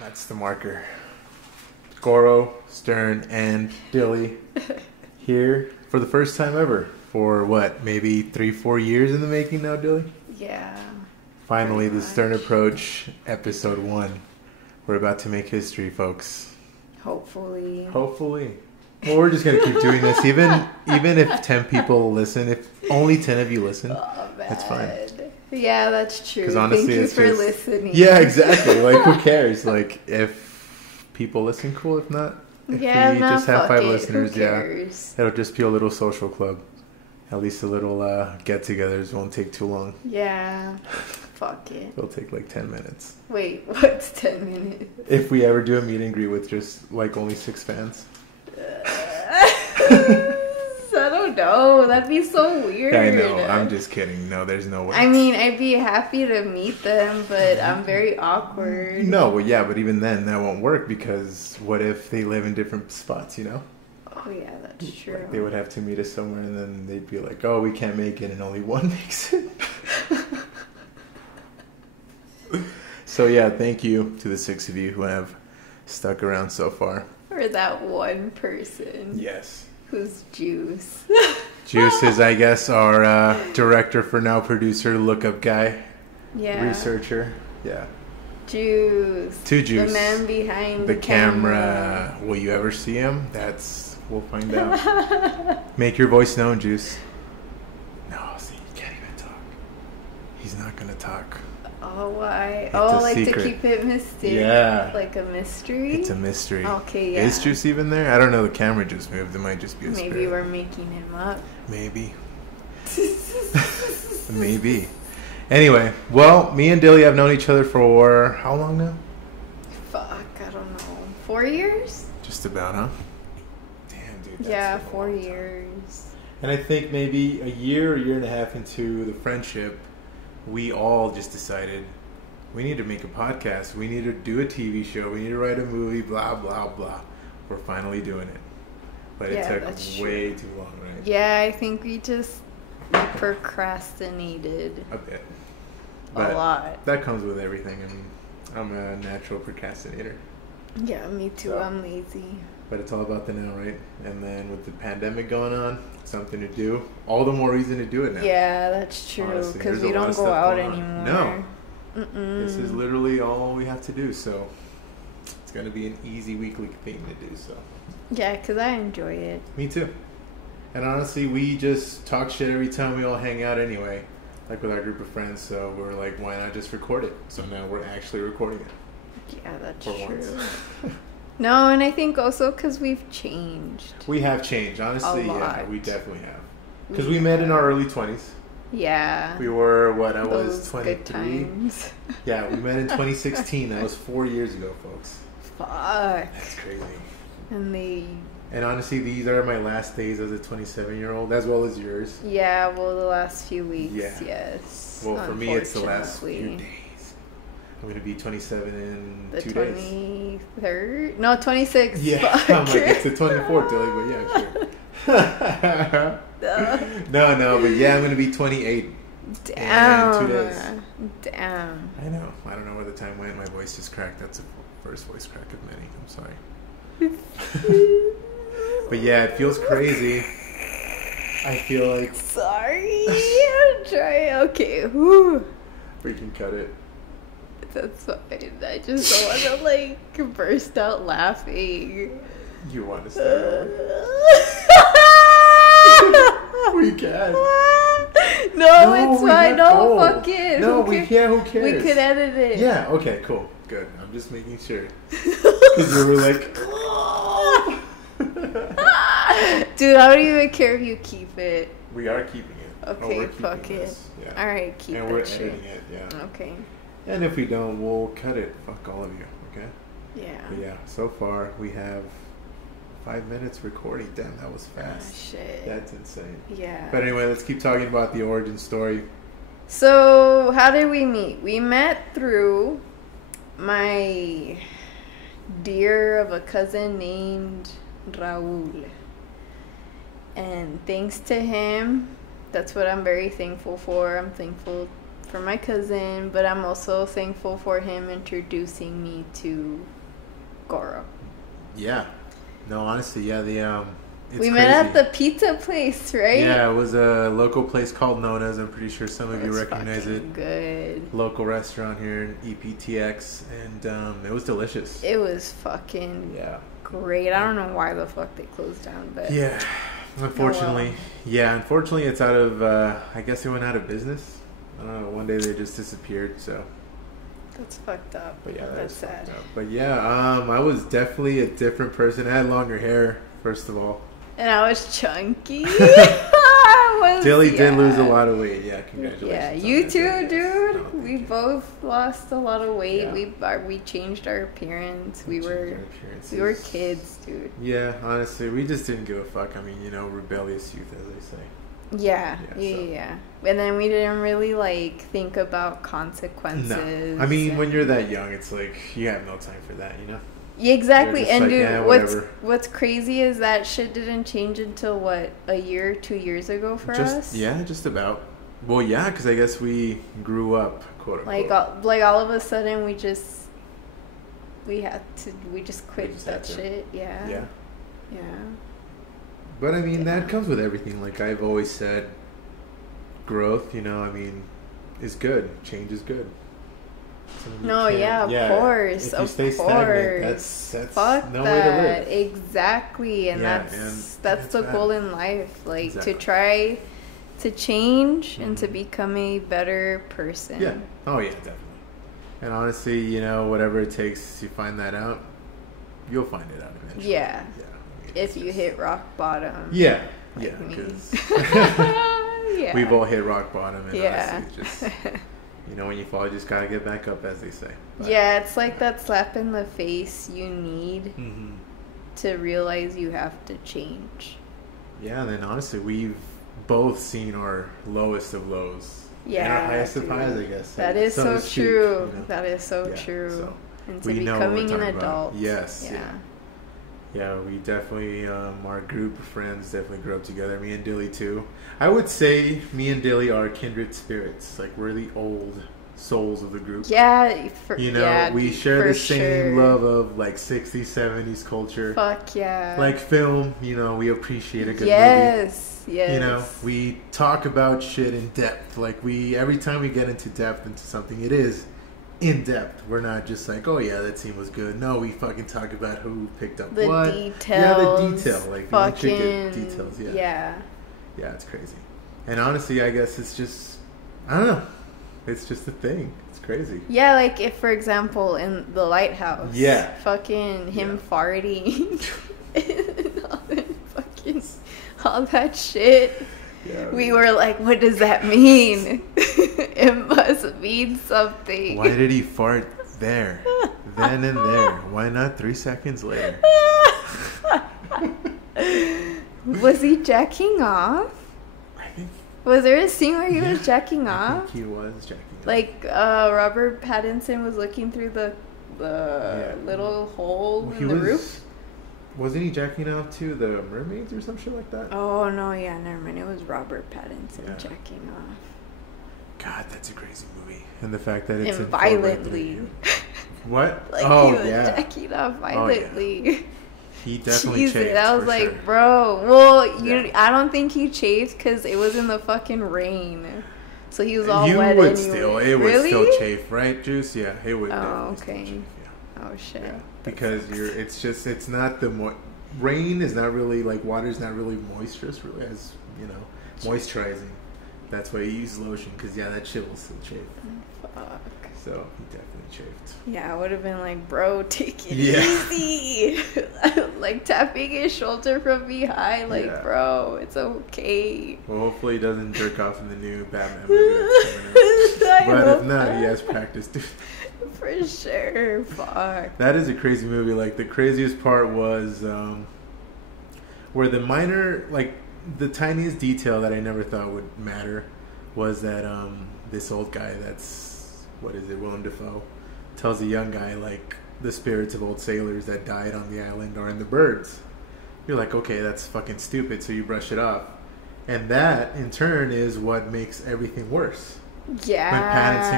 That's the marker. Goro, Stern, and Dilly here for the first time ever. For what, maybe 3-4 years in the making now, Dilly? Yeah. Finally, the Stern Approach, episode 1. We're about to make history, folks. Hopefully. Well, we're just going to keep doing this. Even if 10 people listen, if only 10 of you listen, that's fine. Yeah, that's true. Honestly, Thank you for listening. Yeah, exactly. Like, who cares? Like, if people listen, cool. If not, if we just have 5 listeners, it'll just be a little social club. At least a little get-togethers won't take too long. Yeah. Fuck it. It'll take like 10 minutes. Wait, what's 10 minutes? If we ever do a meet and greet with just like only 6 fans. I don't know. That'd be so weird. Yeah, I know. I'm just kidding. No, there's no way. I mean, I'd be happy to meet them, but I'm very awkward. No, well, yeah, but even then, that won't work because what if they live in different spots, you know? Oh, yeah, that's true. Like they would have to meet us somewhere and then they'd be like, oh, we can't make it and only one makes it. So, yeah, thank you to the 6 of you who have stuck around so far. Or that one person. Yes. Who's Juice? Juice is, I guess, our director for now, producer, lookup guy, researcher. Yeah. Juice. To Juice. The man behind the camera. Will you ever see him? We'll find out. Make your voice known, Juice. No, see, you can't even talk. He's not going to talk. Oh, why? It's a secret. To keep it mysterious? Yeah. Like a mystery? It's a mystery. Okay, yeah. Is Juice even there? I don't know. The camera just moved. It might just be a Maybe spirit. we're making him up. Maybe. Maybe. Anyway, well, me and Dilly have known each other for how long now? Fuck, I don't know. 4 years? Just about, huh? Damn, dude. Yeah, 4 years. And I think maybe a year and a half into the friendship, we all just decided we need to make a podcast. We need to do a TV show. We need to write a movie, blah, blah, blah. We're finally doing it. But it took way too long, right? Yeah, I think we just procrastinated. A bit. A lot. That comes with everything. I mean, I'm a natural procrastinator. Yeah, me too. So, I'm lazy. But it's all about the now, right? And then with the pandemic going on, something to do. All the more reason to do it now. Yeah, that's true. Because we don't go out anymore. No. This is literally all we have to do. So it's going to be an easy weekly thing to do. So. Yeah, because I enjoy it. Me too. And honestly, we just talk shit every time we all hang out anyway. Like with our group of friends. So we're like, why not just record it? So now we're actually recording it. Yeah, that's true. No, and I think also because we've changed. We have changed. Honestly, yeah, we definitely have. Because we met in our early 20s. Yeah. We were, I was 23. Good times. Yeah, we met in 2016. That was 4 years ago, folks. Fuck. That's crazy. And honestly, these are my last days as a 27-year-old, as well as yours. Yeah, well, the last few weeks, yes. Well, for me, it's the last few days. I'm going to be 27 in 2 days. 23rd? No, 26th. Yeah, I'm like, it's the 24th, Dilly, but yeah, sure. No, but yeah, I'm going to be 28 in 2 days. Damn. I know. I don't know where the time went. My voice just cracked. That's the first voice crack of many. I'm sorry. But yeah, it feels crazy. I feel like... Sorry. I'm trying. Okay. Whew. We can cut it. That's fine. I just don't want to burst out laughing. You want to start? We can. No, it's fine. No, fuck it. No, we can't. Who cares? We could edit it. Yeah. Okay. Cool. Good. I'm just making sure. Because you were like, dude, I don't even care if you keep it. We are keeping it. Okay, fuck it. Yeah. All right, keep it. And we're editing it. Yeah. Okay. And if we don't, we'll cut it. Fuck all of you. Okay. Yeah. But yeah. So far, we have 5 minutes recording. Damn, that was fast. Oh, shit. That's insane. Yeah. But anyway, let's keep talking about the origin story. So, how did we meet? We met through my dear of a cousin named Raul. And thanks to him, that's what I'm very thankful for. I'm thankful for my cousin, but I'm also thankful for him introducing me to Goro. Yeah. No, honestly, yeah, it's we crazy. met at the pizza place, right? Yeah, it was a local place called Nona's. I'm pretty sure some of you recognize it. Good. Local restaurant here in EPTX, and it was delicious. It was fucking great. I don't know why the fuck they closed down, but yeah, unfortunately, unfortunately, it's out of. I guess it went out of business. I don't know. One day they just disappeared. So that's fucked up. But yeah, that's sad. But yeah, I was definitely a different person. I had longer hair, first of all. And I was chunky. Dilly did lose a lot of weight. Yeah, congratulations. Yeah, you too, dude. We both lost a lot of weight. Yeah. We changed our appearance. We were kids, dude. Yeah, honestly, we just didn't give a fuck. I mean, rebellious youth, as they say. Yeah. And then we didn't really think about consequences. No. I mean, when you're that young, it's like you have no time for that, Yeah, exactly. And dude, whatever. what's crazy is that shit didn't change until a year, 2 years ago for us. Yeah, just about. Well, yeah, because I guess we grew up, quote unquote. Like all of a sudden we just quit that shit. Yeah. Yeah. Yeah. But I mean, that comes with everything. Like I've always said, growth, is good. Change is good. No, of course. If you stay stagnant, that's fuck no that. way to live. Exactly, and that's the goal in life. Exactly. To try to change and to become a better person. Yeah. Oh yeah, definitely. And honestly, whatever it takes to find that out, you'll find it out eventually. Yeah. If you hit rock bottom. Yeah. Because we've all hit rock bottom, and honestly, just when you fall, you just gotta get back up, as they say. But, it's like that slap in the face you need to realize you have to change. Yeah, and then honestly, we've both seen our lowest of lows. Yeah, and our highest of highs, I guess. That is so true. That is so true. So and to becoming an adult. Yes. Yeah, we definitely, our group of friends definitely grew up together. Me and Dilly too. I would say me and Dilly are kindred spirits. Like we're the old souls of the group. Yeah, we share the same love of 60s, 70s culture. Fuck yeah. Like film, we appreciate a good movie. Yes. We talk about shit in depth. Every time we get into depth into something, it is in depth. We're not just like, oh yeah, that scene was good. No, we fucking talk about who picked up the what. Details. Yeah, the detail. The intricate details. Yeah. Yeah, it's crazy. And honestly, I guess it's just, I don't know. It's just a thing. It's crazy. Yeah, if, for example, in The Lighthouse. Yeah. Fucking him farting. All that shit. Yeah, we were like, what does that mean? It must mean something. Why did he fart there? Then and there. Why not 3 seconds later? Was he jacking off? I think. Was there a scene where he was jacking off? I think he was jacking off. Robert Pattinson was looking through the little hole in the roof? Wasn't he jacking off to the mermaids or some shit like that? Oh, no, yeah, never mind. It was Robert Pattinson jacking off. God, that's a crazy movie. And the fact that it's violently. What? He was jacking off violently. Oh, yeah. He definitely chafed. I was like, bro. Well, I don't think he chafed because it was in the fucking rain. So he was all wet anyway. It would still chafe, right, Juice? Yeah, it would. Oh, okay. Oh, shit. Yeah. Because it's not rain is not really, water's not really moisturous, really, as, moisturizing. That's why you use lotion, because, that shit will still chafe. Fuck. So, he definitely chafed. Yeah, I would have been like, bro, take it easy. Tapping his shoulder from behind, bro, it's okay. Well, hopefully he doesn't jerk off in the new Batman movie that's coming out. But if not, he has practice, dude. For sure. Fuck. That is a crazy movie. The craziest part was where the minor, the tiniest detail that I never thought would matter was that this old guy Willem Dafoe, tells a young guy, the spirits of old sailors that died on the island are in the birds. You're like, okay, that's fucking stupid, so you brush it off. And that, in turn, is what makes everything worse. Yeah. When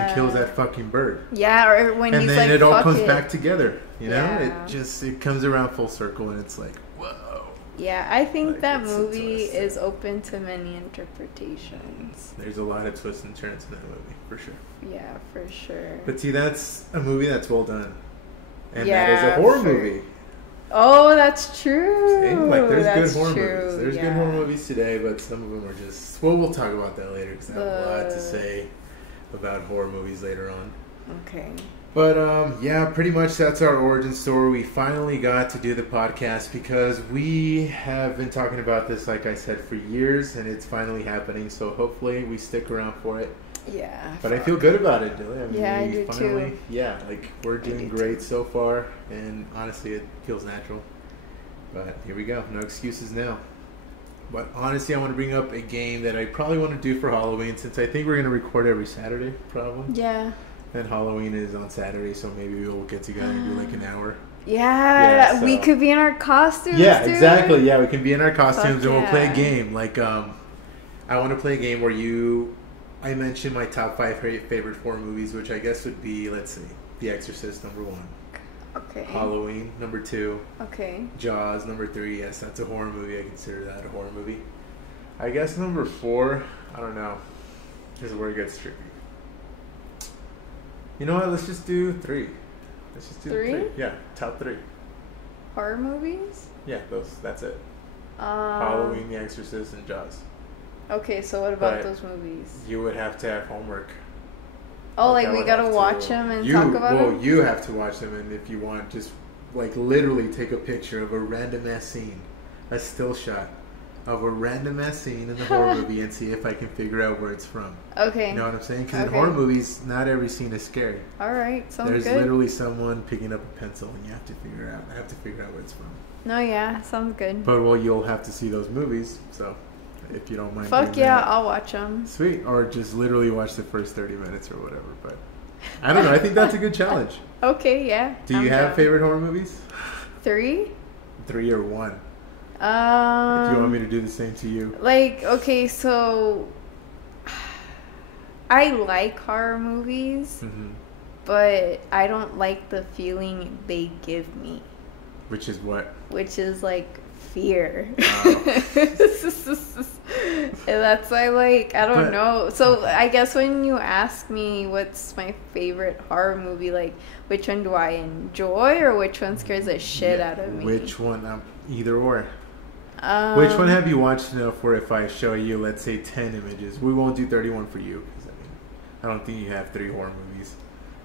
Pattinson kills that fucking bird. Yeah, or when and he's then like, it all fuck comes it. back together. You know, Yeah. it comes around full circle, and it's like, whoa. Yeah, I think Like, that it's a movie twist. is open to many interpretations. There's a lot of twists and turns in that movie, for sure. Yeah, for sure. But see, that's a movie that's well done. And Yeah, that is a horror for- movie. Oh, that's true. See? Like, there's That's good horror true, movies. There's yeah. good horror movies today, but some of them are just... Well, we'll talk about that later, because I have a lot to say about horror movies later on. Okay. But, yeah, pretty much that's our origin story. We finally got to do the podcast because we have been talking about this, like I said, for years, and it's finally happening. So hopefully we stick around for it. Yeah. But I feel good about it, Dilly. I mean, Yeah, I we do finally, too. Yeah, like we're doing do great so far, and honestly, it feels natural. But here we go. No excuses now. But honestly, I want to bring up a game that I probably want to do for Halloween, since I think we're going to record every Saturday, probably. Yeah. And Halloween is on Saturday, so maybe we'll get together and do like an hour. Yeah, so- we could be in our costumes. Yeah, dude. exactly. Yeah, we can be in our costumes Fuck and we'll play yeah. a game. Like, I want to play a game where I mentioned my top 5 favorite horror movies, which I guess would be, let's see, The Exorcist, number 1. Okay. Halloween, number 2. Okay. Jaws, number 3. Yes, that's a horror movie. I consider that a horror movie. I guess number 4, I don't know. This is where it gets tricky. You know what? Let's just do 3. Let's just do 3? 3. Yeah, top 3. Horror movies? Yeah, that's it. Halloween, The Exorcist, and Jaws. Okay, so what about But those movies? You would have to have homework. Oh, I like we would gotta have watch to- them and talk about them? Well, you have to watch them, and if you want, just like literally take a picture of a random ass scene, a still shot of a random ass scene in the horror movie, and see if I can figure out where it's from. Okay. You know what I'm saying? Because in Okay. horror movies, not every scene is scary. All right, sounds There's good. literally someone picking up a pencil, and you have to figure out. I have to figure out where it's from. No, yeah, sounds good. But well, you'll have to see those movies, so if you don't mind. Fuck doing yeah, that. I'll watch them. Sweet. Or just literally watch the first 30 minutes or whatever. But I don't know. I think that's a good challenge. Okay, yeah. Do you I'm have down. favorite horror movies? 3? 3 or 1? If you want me to do the same to you. Like, okay, so I like horror movies, Mm-hmm. but I don't like the feeling they give me, Which is what? which is like fear. Oh. And that's why, like, I don't But- know. So I guess when you ask me what's my favorite horror movie, like, which one do I enjoy or which one scares the shit out of me? Which one? Either or. Which one have you watched enough where if I show you, let's say, 10 images, we won't do 31 for you. 'Cause, I mean, I don't think you have 3 horror movies,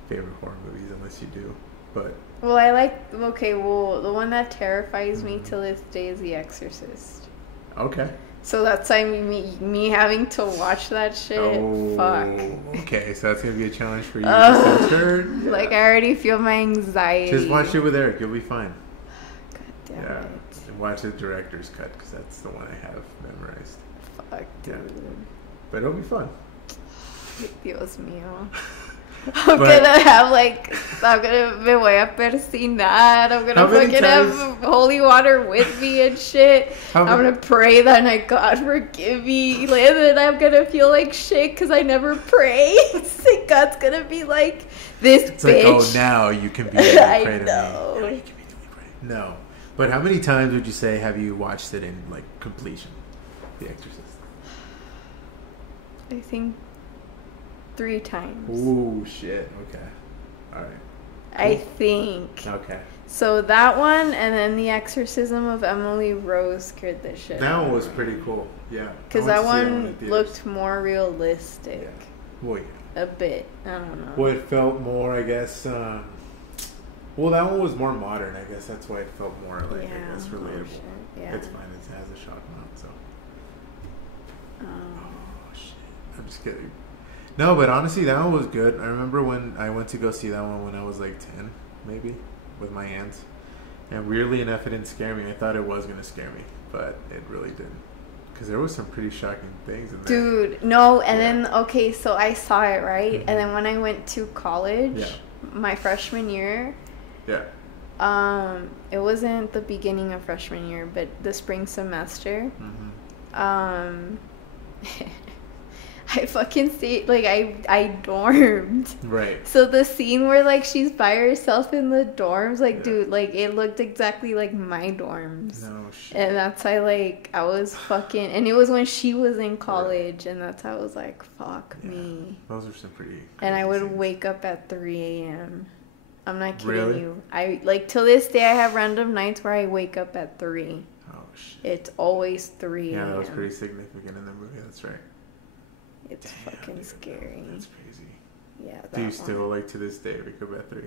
favorite horror movies, unless you do. But Well, I like, okay, well, the one that terrifies me till this day is The Exorcist. okay. So that's why me having to watch that shit, fuck. Okay, so that's gonna be a challenge for you. Ugh. Just turn. Like, I already feel my anxiety. Just watch it with Eric. You'll be fine. God damn Yeah. it. Watch the director's cut because that's the one I have memorized. Fuck, dude. But it'll be fun. Dios mío. I'm But- gonna have, like, me voy a persinar. I'm How gonna many fucking times- have holy water with me and shit. How I'm many- gonna pray that night, God forgive me. And then I'm gonna feel like shit because I never pray. Like, God's gonna be like, this It's bitch. like, oh, now you can be able to I pray to know. me. Now you can be able to pray. No. But how many times would you say have you watched it in, like, completion? The Exorcist. I think 3 times. Ooh, shit. Okay. All right. I think. Okay. So that one, and then The Exorcism of Emily Rose scared the shit That out one of was me. pretty cool. Yeah. Because I that went to see one in theaters. looked more realistic. Yeah. Well, yeah. A bit. I don't know. Well, it felt more, I guess. Well, that one was more modern. I guess that's why it felt more like, Yeah. I guess, Oh, relatable. shit. Yeah. It's fine. It has a shock mount, so. Oh shit! I'm just kidding. No, but honestly, that one was good. I remember when I went to go see that one when I was like 10, maybe, with my aunts. And weirdly enough, it didn't scare me. I thought it was gonna scare me, but it really didn't. Because there was some pretty shocking things in there. Dude, no, and Yeah. then, okay, so I saw it, right? Mhm. And then when I went to college, Yeah. my freshman year, Yeah. it wasn't the beginning of freshman year, but the spring semester, Mm-hmm. I fucking stayed, like, I dormed. Right. So the scene where, like, she's by herself in the dorms, like, dude, like, it looked exactly like my dorms. No shit. And that's why, like, I was fucking, and it was when she was in college, and that's how I was like, fuck me. Those are some pretty And I would scenes. wake up at 3 a.m. I'm not kidding Really? you. I, like, till this day, I have random nights where I wake up at 3. Oh shit. It's always 3 a.m. Yeah, that was pretty significant in the movie. That's right. It's Damn, fucking dude, scary. That's crazy. Yeah. Do you that still, one. like, to this day, wake up at 3?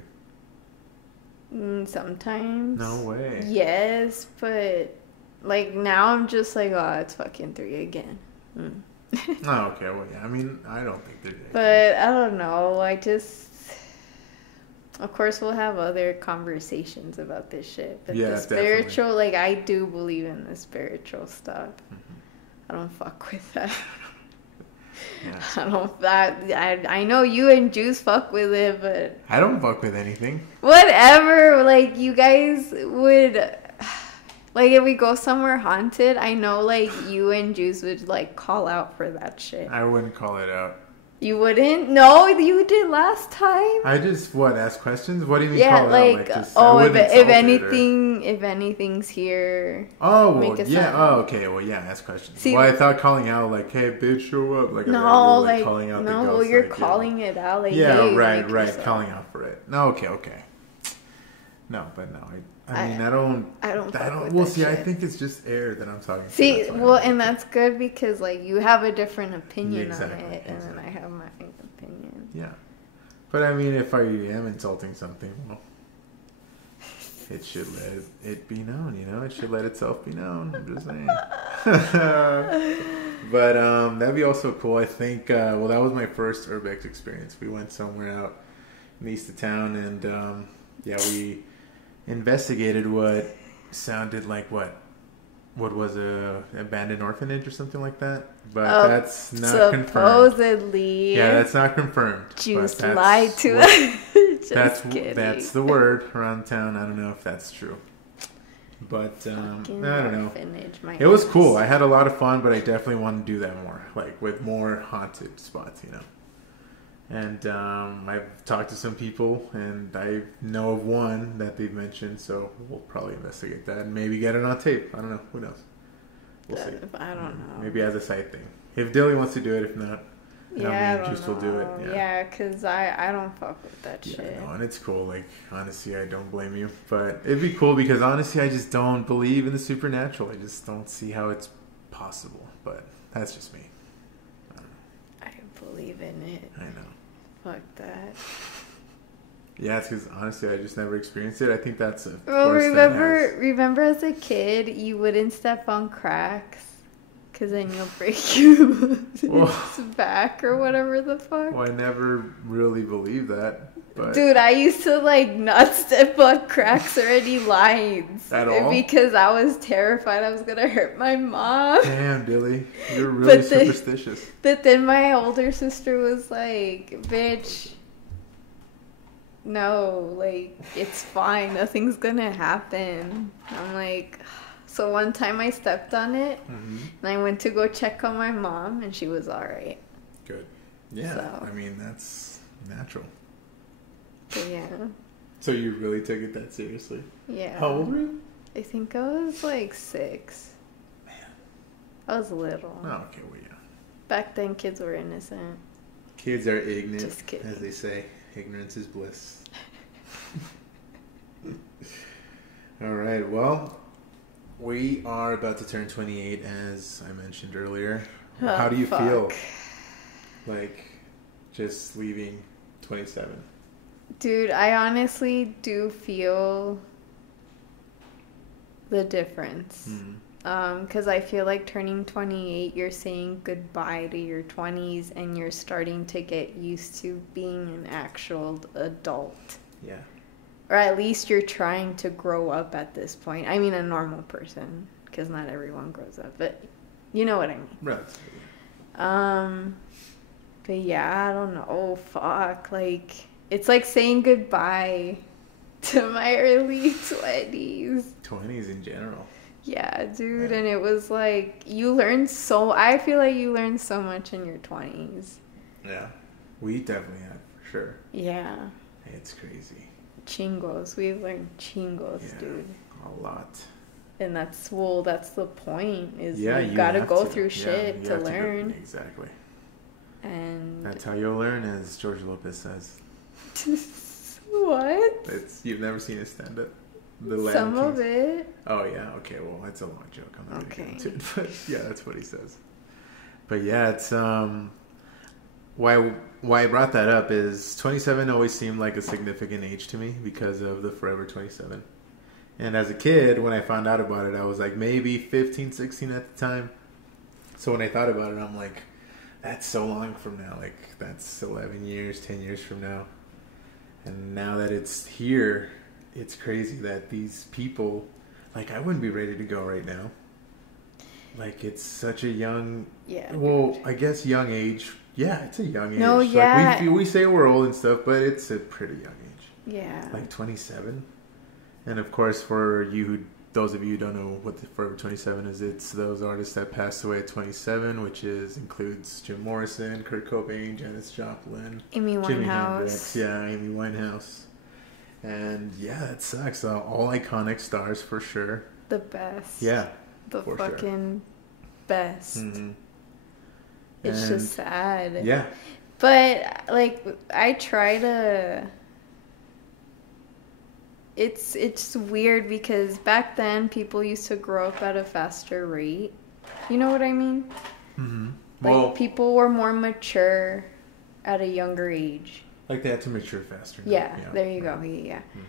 Sometimes. No way. Yes, but, like, now I'm just like, oh, it's fucking 3 again. Oh, okay. Well, yeah. I mean, I don't think they're dead. But I don't know. I just, of course, we'll have other conversations about this shit. But Yeah, the spiritual, like, I do believe in the spiritual stuff. I don't fuck with that. Yeah. I don't. I know you and Juice fuck with it, but I don't fuck with anything. whatever. Like, you guys would. Like, if we go somewhere haunted, I know, like, you and Juice would, like, call out for that shit. I wouldn't call it out. You wouldn't? No, you did last time. I just, ask questions? What do you mean Yeah, call like, it out? Like, just, I oh, wouldn't if insult it, anything, if anything's here. Oh, make well, a yeah. sound. Oh, okay. Well, yeah, ask questions. See, well, I thought calling out, like, hey, bitch, show up. Like, I No, thought you were, like, calling out the no, ghost, you're like, calling it out. Like, yeah, hey, right, make right. yourself. Calling out for it. No, okay. No, but no. I mean, I don't. I don't fuck with Well, that see, I shit. think it's just air that I'm talking. See, that's why I well, don't and like it. that's good because, like, you have a different opinion Exactly, on it, and exactly. then I have my opinion. Yeah, but I mean, if I am insulting something, well, it should let it be known. You know, it should let itself be known. I'm just saying. But that'd be also cool. I think. Well, that was my first Urbex experience. We went somewhere out in the east of town, and yeah, we investigated what sounded like what was a abandoned orphanage or something like that, but that's not confirmed. Supposedly, Yeah, that's not confirmed. Juice but that's lied to what- us. Just kidding. That's the word around town. I don't know if that's true, but I don't know. Orphanage, my It was ass. cool. I had a lot of fun, but I definitely want to do that more, like with more haunted spots, you know. And I've talked to some people, and I know of one that they've mentioned, so we'll probably investigate that and maybe get it on tape. I don't know. Who knows? We'll see. I don't know. Maybe as a side thing. If Dilly wants to do it, if not, Yeah, me I and don't Juice will do it. know. Yeah. Yeah, because I don't fuck with that Yeah, shit. no, and it's cool. Like, honestly, I don't blame you. But it'd be cool because, honestly, I just don't believe in the supernatural. I just don't see how it's possible. But that's just me. I believe in it. I know. Fuck that. Yeah, it's because, honestly, I just never experienced it. I think that's a Well, force that has... remember as a kid, you wouldn't step on cracks. Because then you'll break your back or whatever the fuck. Well, I never really believed that. But Dude, I used to, like, not step on cracks or any lines. At all? Because I was terrified I was going to hurt my mom. Damn, Dilly. You're really superstitious. But then my older sister was like, bitch, no, like, it's fine. Nothing's going to happen. I'm like... So one time I stepped on it, and I went to go check on my mom, and she was all right. Good. Yeah, So. I mean, that's natural. But yeah. So you really took it that seriously? Yeah. How old were you? I think I was like 6. Man. I was little. Oh, okay, well, yeah. Back then, kids were innocent. Kids are ignorant, Just kidding. as they say. Ignorance is bliss. All right, well... We are about to turn 28, as I mentioned earlier. Oh, How do you fuck. feel? Like, just leaving 27? Dude, I honestly do feel the difference. Because I feel like turning 28, you're saying goodbye to your 20s, and you're starting to get used to being an actual adult. Yeah. Or at least you're trying to grow up at this point. I mean, a normal person, because not everyone grows up, but you know what I mean. Relatively. But yeah, I don't know. Oh, fuck. Like, it's like saying goodbye to my early 20s. 20s in general. Yeah, dude, and it was like, I feel like you learn so much in your 20s. Yeah. We definitely have, for sure. Yeah. It's crazy. Chingos. We've learned chingos, dude. A lot. And that's the point, is you you gotta go to. through shit to learn. Exactly. And that's how you'll learn, as George Lopez says. What? You've never seen his stand-up? Some of it. Oh, yeah. Okay, well, that's a long joke. I'm not going to get into it. But, yeah, that's what he says. But, yeah, it's... Why I brought that up is 27 always seemed like a significant age to me because of the Forever 27. And as a kid, when I found out about it, I was like maybe 15, 16 at the time. So when I thought about it, I'm like, that's so long from now. Like, that's 11 years, 10 years from now. And now that it's here, it's crazy that these people, like, I wouldn't be ready to go right now. Like, it's such a young... Yeah. Well, I guess young age... Yeah, it's a young age. No, yeah. Like we say we're old and stuff, but it's a pretty young age. Yeah. Like 27. And of course, for those of you who don't know what the Forever 27 is, it's those artists that passed away at 27, which includes Jim Morrison, Kurt Cobain, Janis Joplin, Amy Winehouse. Jimi Hendrix, Amy Winehouse. And yeah, that sucks. All iconic stars for sure. The best. Yeah. The fucking best. Mm-hmm. It's just sad. Yeah. But, like, I try to... It's weird because back then people used to grow up at a faster rate. You know what I mean? Mm-hmm. Like, people were more mature at a younger age. Like, they had to mature faster. Yeah, there you go. Yeah. Mm-hmm.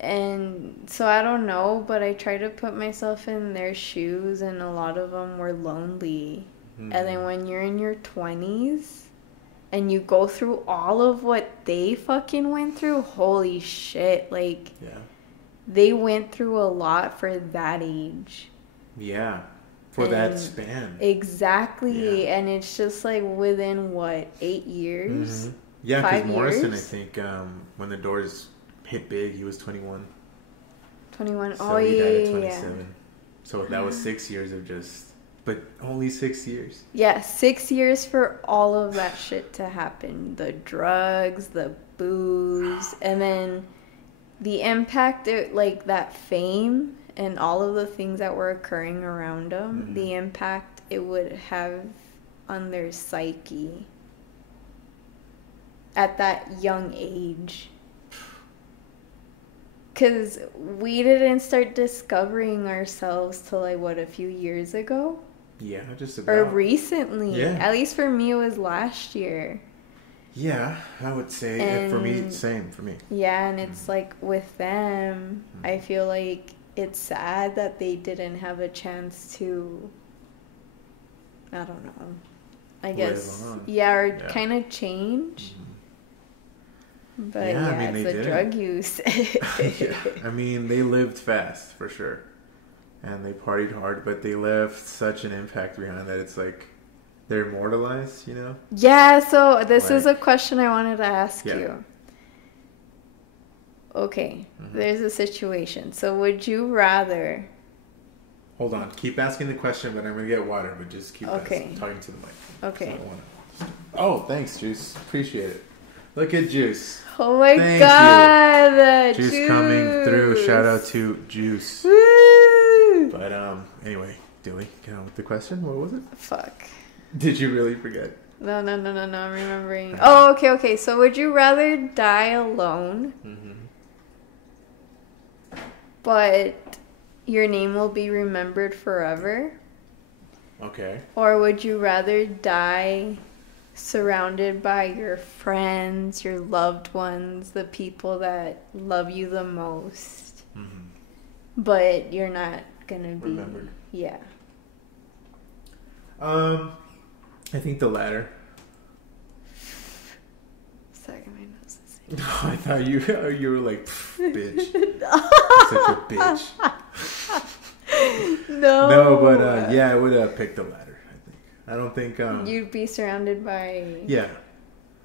And so I don't know, but I try to put myself in their shoes, and a lot of them were lonely. Mm-hmm. And then when you're in your 20s and you go through all of what they fucking went through, holy shit. Like, they went through a lot for that age. Yeah. For that span. Exactly. Yeah. And it's just like within, 8 years? Mm-hmm. Yeah, because Morrison, years? I think, when the Doors hit big, he was 21. 21? So he died at 27. So that was 6 years of just... But only 6 years. Yeah, 6 years for all of that shit to happen. The drugs, the booze, and then the impact, like that fame and all of the things that were occurring around them, mm-hmm. the impact it would have on their psyche at that young age. Because we didn't start discovering ourselves till, a few years ago? Yeah, just about. Or recently. Yeah. At least for me, it was last year. Yeah, I would say for me, same for me. Yeah, and it's like with them, I feel like it's sad that they didn't have a chance to, I don't know, I guess, or kind of change. Mm-hmm. But it's the drug use. I mean, they lived fast for sure. And they partied hard, but they left such an impact behind that it's like they're immortalized, you know? Yeah, so this is a question I wanted to ask you. Okay, there's a situation. So would you rather... Hold on. Keep asking the question, but I'm going to get water, but just keep talking to the mic. Okay. Oh, thanks, Juice. Appreciate it. Look at Juice. Oh my God. Juice coming through. Shout out to Juice. Woo! But anyway, Dilly, get on with the question. What was it? Fuck. Did you really forget? No, I'm remembering. Oh, okay. So would you rather die alone, but your name will be remembered forever? Okay. Or would you rather die surrounded by your friends, your loved ones, the people that love you the most, but you're not gonna be remembered? Yeah. I think the latter. Sorry, my nose is... I thought you were like, bitch. Such a bitch. No, but I would pick the latter, I think. I don't think... You'd be surrounded by... Yeah.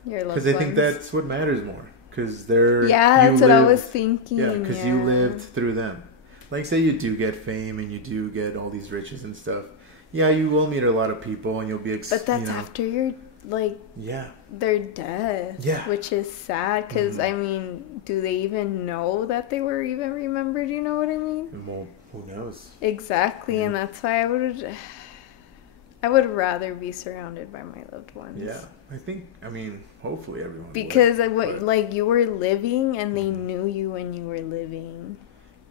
Your loved ones. Because I think that's what matters more. Because they're... Yeah, that's what I was thinking. Yeah, because you lived through them. like, say you do get fame and you do get all these riches and stuff. Yeah, you will meet a lot of people and you'll be... But that's after you're, like... Yeah. They're dead. Yeah. Which is sad, because, I mean, do they even know that they were even remembered? You know what I mean? Well, who knows? Exactly, and that's why I would rather be surrounded by my loved ones. Yeah, I mean, hopefully everyone because would, like, you were living and they knew you when you were living.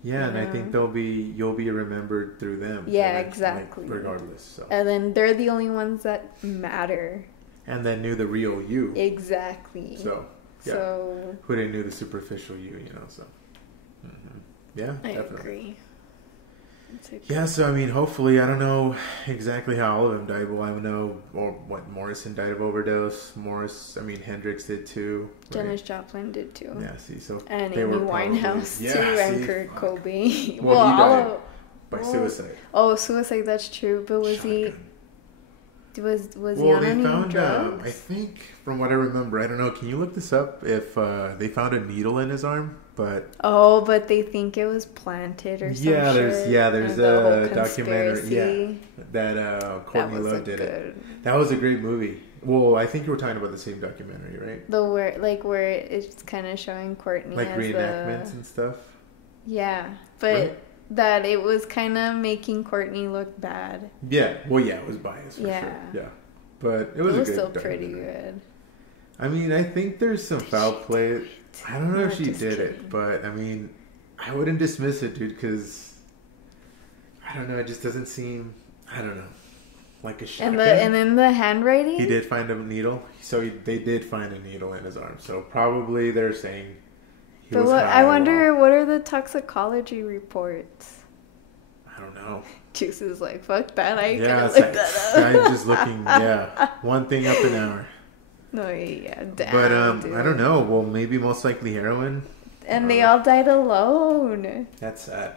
Yeah, and I think you'll be remembered through them. Yeah, exactly. Like, regardless. So. And then they're the only ones that matter. And then knew the real you. Exactly. So, yeah. So who they knew the superficial you, so. Yeah, I definitely. agree. Yeah, so I mean, hopefully, I don't know exactly how all of them died. Well, I know what Morrison died of overdose. Hendrix did too. Right? Janis Joplin did too. Yeah, see, so and they Amy were Winehouse too, and Kurt Cobain. Well, he died by suicide. Oh, suicide. That's true. But was Shotgun. Was he on any drugs? I think, from what I remember, I don't know. Can you look this up? If they found a needle in his arm, but they think it was planted or something. There's a documentary. Yeah, that Courtney Love did it. That was a great movie. Well, I think you were talking about the same documentary, right? Where it's kind of showing Courtney like as reenactments and stuff. Yeah, but. Right? That it was kind of making Courtney look bad. Yeah, well, yeah, it was biased for sure. Yeah, but it was still pretty good. I mean, I think there's some foul play. I don't know if she did it, but I mean, I wouldn't dismiss it, dude, because I don't know. It just doesn't seem. I don't know, like a shotgun. And then the handwriting. He did find a needle, so they did find a needle in his arm. So probably they're saying. But I wonder, what are the toxicology reports? I don't know. Juice is like, fuck that, I ain't gonna look that up. I'm just looking, one thing up an hour. No, yeah, damn. But, dude. I don't know. Well, maybe most likely heroin. And they all died alone. That's sad.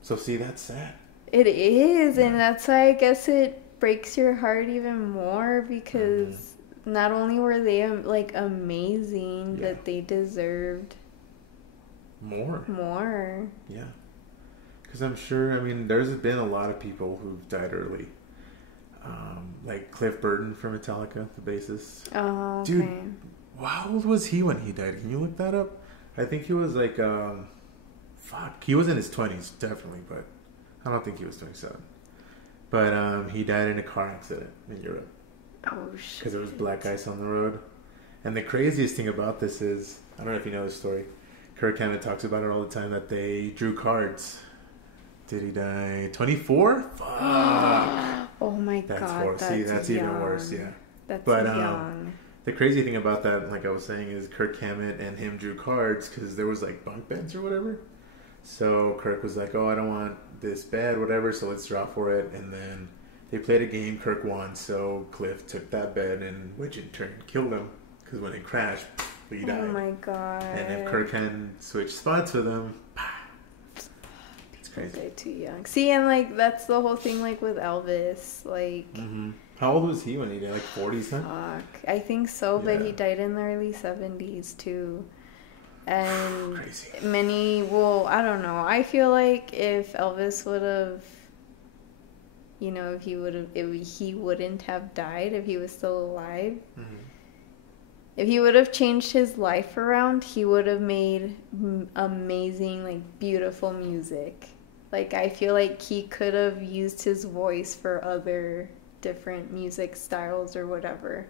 So, see, that's sad. It is, and that's why I guess it breaks your heart even more, because not only were they, like, amazing, that they deserved... More. Yeah. Because I'm sure, I mean, there's been a lot of people who've died early. Like Cliff Burton from Metallica, the bassist. Oh, okay. Dude, how old was he when he died? Can you look that up? I think he was like, he was in his 20s, definitely, but I don't think he was 27. But he died in a car accident in Europe. Oh, shit. Because there was black ice on the road. And the craziest thing about this is, I don't know if you know this story, Kirk Hammett talks about it all the time, that they drew cards. Did he die 24? Fuck. Oh my god. That's even worse, yeah. That's young. The crazy thing about that, like I was saying, is Kirk Hammett and him drew cards because there was like bunk beds or whatever. So Kirk was like, oh, I don't want this bed, whatever, so let's draw for it. And then they played a game, Kirk won, so Cliff took that bed, and which in turn killed him because when it crashed, he died. Oh my god. And if Kirk hadn't switched spots with him, it's crazy. They're too young. See, and like that's the whole thing, like with Elvis, like. Mm-hmm. How old was he when he died? Like 40 something? Fuck, I think so, but he died in the early 70s too. And crazy. I don't know. I feel like if Elvis would have, if he wouldn't have died, if he was still alive. Mm-hmm. If he would have changed his life around, he would have made amazing, like, beautiful music. Like, I feel like he could have used his voice for other different music styles or whatever.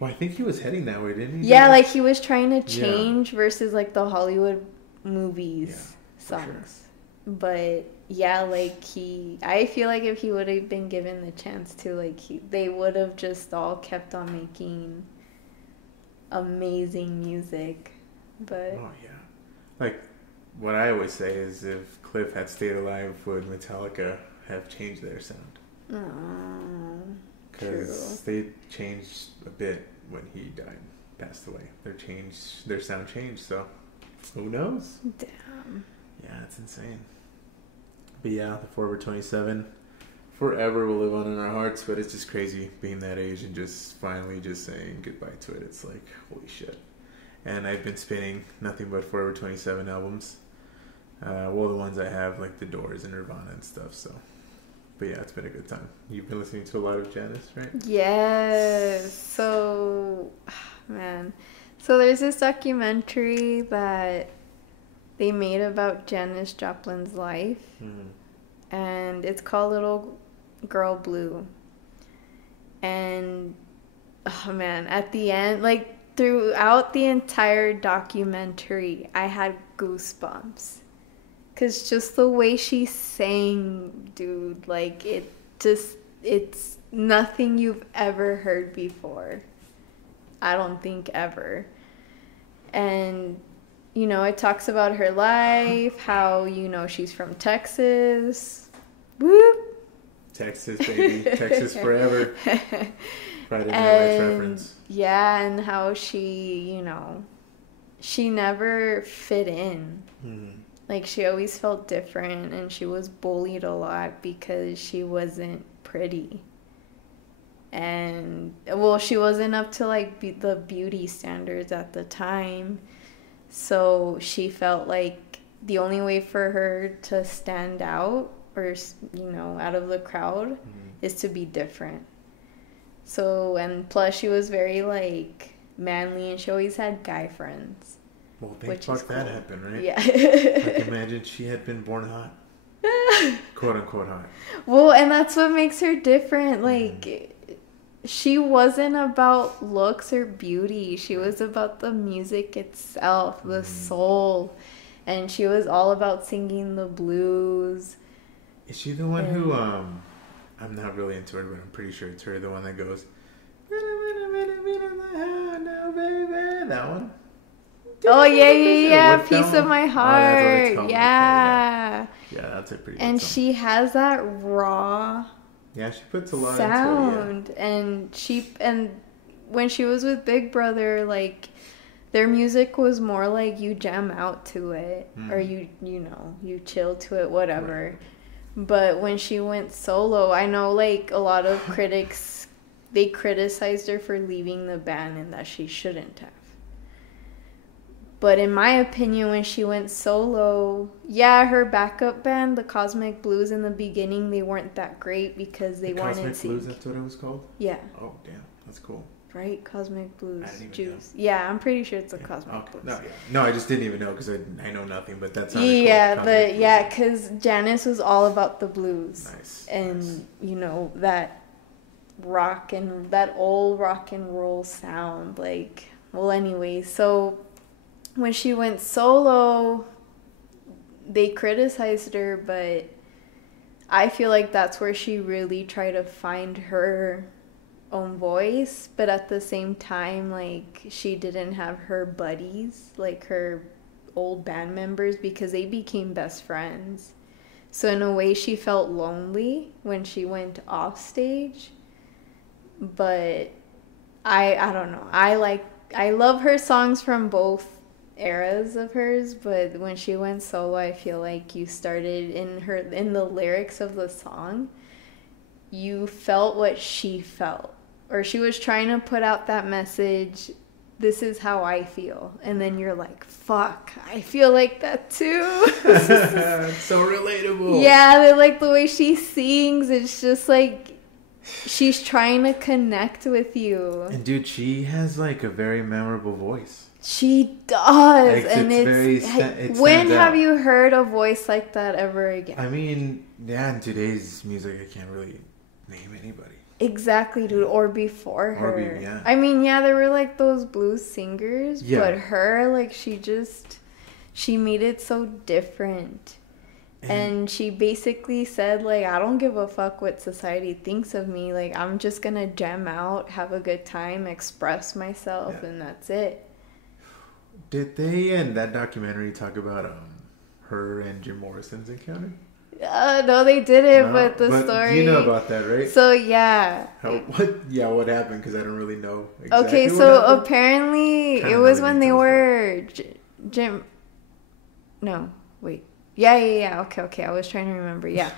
Well, I think he was heading that way, didn't he? Yeah, like, he was trying to change versus, like, the Hollywood movies songs. Sure. But, yeah, like, I feel like if he would have been given the chance to, like, they would have just all kept on making amazing music. But like what I always say is, if Cliff had stayed alive, would Metallica have changed their sound? Because they changed a bit when he passed away. Their sound changed, so who knows? Damn. Yeah, it's insane. But yeah, the Forever 27 forever will live on in our hearts, but it's just crazy being that age and just finally just saying goodbye to it. It's like, holy shit. And I've been spinning nothing but Forever 27 albums. Well, the ones I have, like the Doors and Nirvana and stuff. So, but yeah, it's been a good time. You've been listening to a lot of Janice, right? Yes. So, man. So there's this documentary that they made about Janis Joplin's life. Mm-hmm. And it's called Little Girl Blue. And, oh man, at the end, like throughout the entire documentary, I had goosebumps. Because just the way she sang, dude, like it's nothing you've ever heard before. I don't think ever. And, you know, it talks about her life, how, you know, she's from Texas. Whoop! Texas, baby. Texas forever. Friday Night Lights reference. Yeah, and how she, you know, she never fit in. Mm-hmm. Like, she always felt different, and she was bullied a lot because she wasn't pretty. And, well, she wasn't up to, like, the beauty standards at the time. So she felt like the only way for her to stand out, or, you know, out of the crowd, is to be different. So, and plus she was very, like, manly, and she always had guy friends. Well, thank fuck that happened, right? Yeah. Like, imagine she had been born hot. Quote unquote hot. Well, and that's what makes her different. Like, she wasn't about looks or beauty. She was about the music itself, the soul. And she was all about singing the blues. Is she the one who, I'm not really into her, but I'm pretty sure it's her, the one that goes, that one? Oh, yeah. Piece of my heart. Oh, yeah. Okay, yeah, that's a pretty And good song. she has that raw she puts a lot sound. into it, And when she was with Big Brother, like, their music was more like you jam out to it. Or you know, you chill to it, whatever. Right. But when she went solo, I know, like, a lot of critics, they criticized her for leaving the band and that she shouldn't have. But in my opinion, when she went solo, yeah, her backup band, the Cosmic Blues, in the beginning, they weren't that great because they weren't in sync. Cosmic Blues, that's what it was called? Yeah. Oh, damn. That's cool. Right? Cosmic Blues. I didn't even Juice. Know. Yeah, I'm pretty sure it's a Cosmic Blues. No, no, I just didn't even know because I know nothing, but that's cool. Yeah, because Janice was all about the blues. Nice. And, you know, that old rock and roll sound. Like, well, anyway, so when she went solo, they criticized her, but I feel like that's where she really tried to find her own voice. But at the same time, like, she didn't have her buddies, like her old band members, because they became best friends. So in a way, she felt lonely when she went off stage. But I don't know. I love her songs from both eras of hers, but when she went solo, I feel like you started in the lyrics of the song, you felt what she felt, or she was trying to put out that message, this is how I feel, and then you're like, fuck, I feel like that too. It's so relatable. Yeah, they're like, the way she sings, it's just like she's trying to connect with you. And dude, she has like a very memorable voice. She does, like, and it when have out. you heard a voice like that ever again? I mean, yeah, in today's music, I can't really name anybody. Exactly, dude, or before her. Yeah. I mean, yeah, there were like those blues singers, but her, like, she made it so different. And she basically said, like, I don't give a fuck what society thinks of me. Like, I'm just gonna jam out, have a good time, express myself, and that's it. Did they in that documentary talk about her and Jim Morrison's encounter? No, they didn't. But the story. You know about that, right? So yeah. What happened? Because I don't really know. Exactly Okay, so apparently it was when they were No, wait. Yeah. Okay. I was trying to remember. Yeah.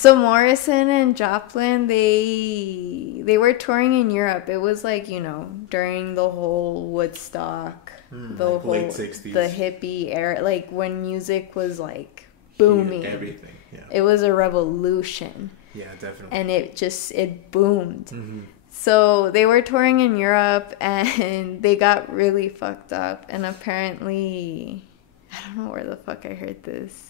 So Morrison and Joplin, they were touring in Europe. It was like, you know, during the whole Woodstock, the like whole late 60s. the hippie era, like when music was like booming. Everything. Yeah. It was a revolution. Yeah, definitely. And it boomed. So they were touring in Europe and they got really fucked up. And apparently, I don't know where the fuck I heard this.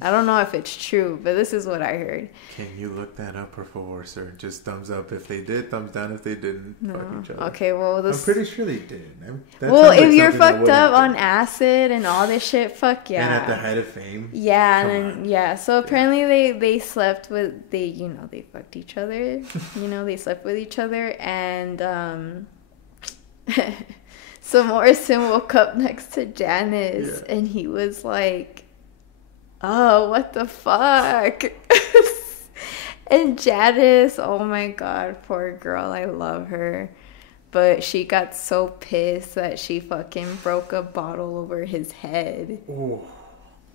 I don't know if it's true, but this is what I heard. Can you look that up, por favor, sir? Just thumbs up if they did, thumbs down if they didn't. No. Fuck each other. Okay, well, I'm pretty sure they did. Well, if you're fucked up on acid and all this shit, fuck yeah. And at the height of fame. Yeah, and then, yeah. So apparently they slept with, they fucked each other. They slept with each other. And so Morrison woke up next to Janice and he was like, oh, what the fuck? And Janice, oh my god, poor girl, I love her. But she got so pissed that she fucking broke a bottle over his head. Oh.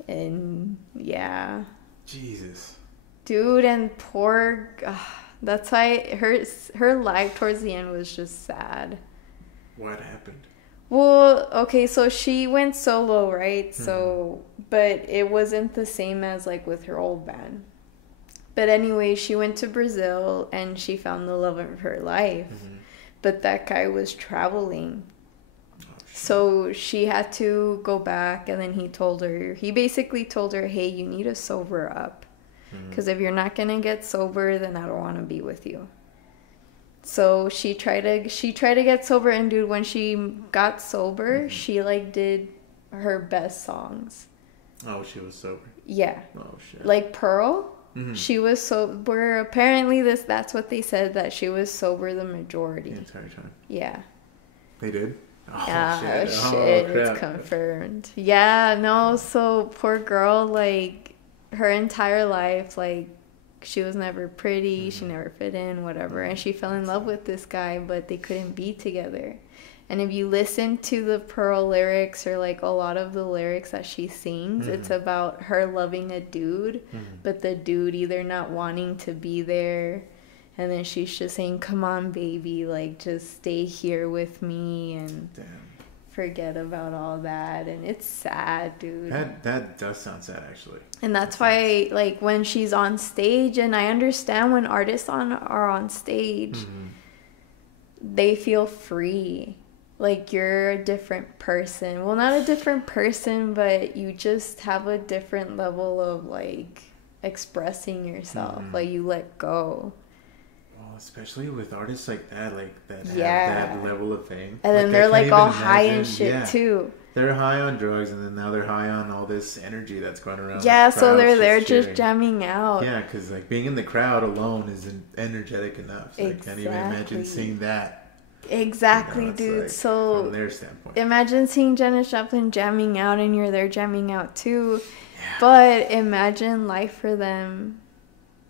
And yeah. Jesus. Dude, and poor, that's why her life towards the end was just sad. What happened? Well, okay, so she went solo, right? So, but it wasn't the same as like with her old band. But anyway, she went to Brazil and she found the love of her life. But that guy was traveling. So she had to go back, and then he basically told her, hey, you need to sober up. Because if you're not going to get sober, then I don't want to be with you. So she tried to get sober, and dude, when she got sober, she like did her best songs. Oh, she was sober. Yeah. Oh shit. Like Pearl, she was sober. Apparently, that's what they said, that she was sober the majority. The entire time. Yeah. They did. Oh shit. Oh, it's confirmed. Yeah. No. So poor girl, like her entire life, like. She was never pretty, she never fit in, whatever. And she fell in love with this guy, but they couldn't be together. And if you listen to the Pearl lyrics, or like a lot of the lyrics that she sings, it's about her loving a dude, but the dude either not wanting to be there. And then she's just saying, come on, baby, like just stay here with me and forget about all that. And it's sad, dude. That does sound sad, actually. And that's why, like, when she's on stage, and I understand when artists are on stage, they feel free. Like, you're a different person. Well, not a different person, but you just have a different level of, like, expressing yourself. Like, you let go. Especially with artists like that, have that level of fame. And then they're like all high and shit too. They're high on drugs, and then now they're high on all this energy that's going around. Yeah, like, so they're there just jamming out. Yeah, because like being in the crowd alone isn't energetic enough. So I can't even imagine seeing that. Exactly, dude. Like, so from their standpoint, imagine seeing Janis Joplin jamming out, and you're there jamming out too. Yeah. But imagine life for them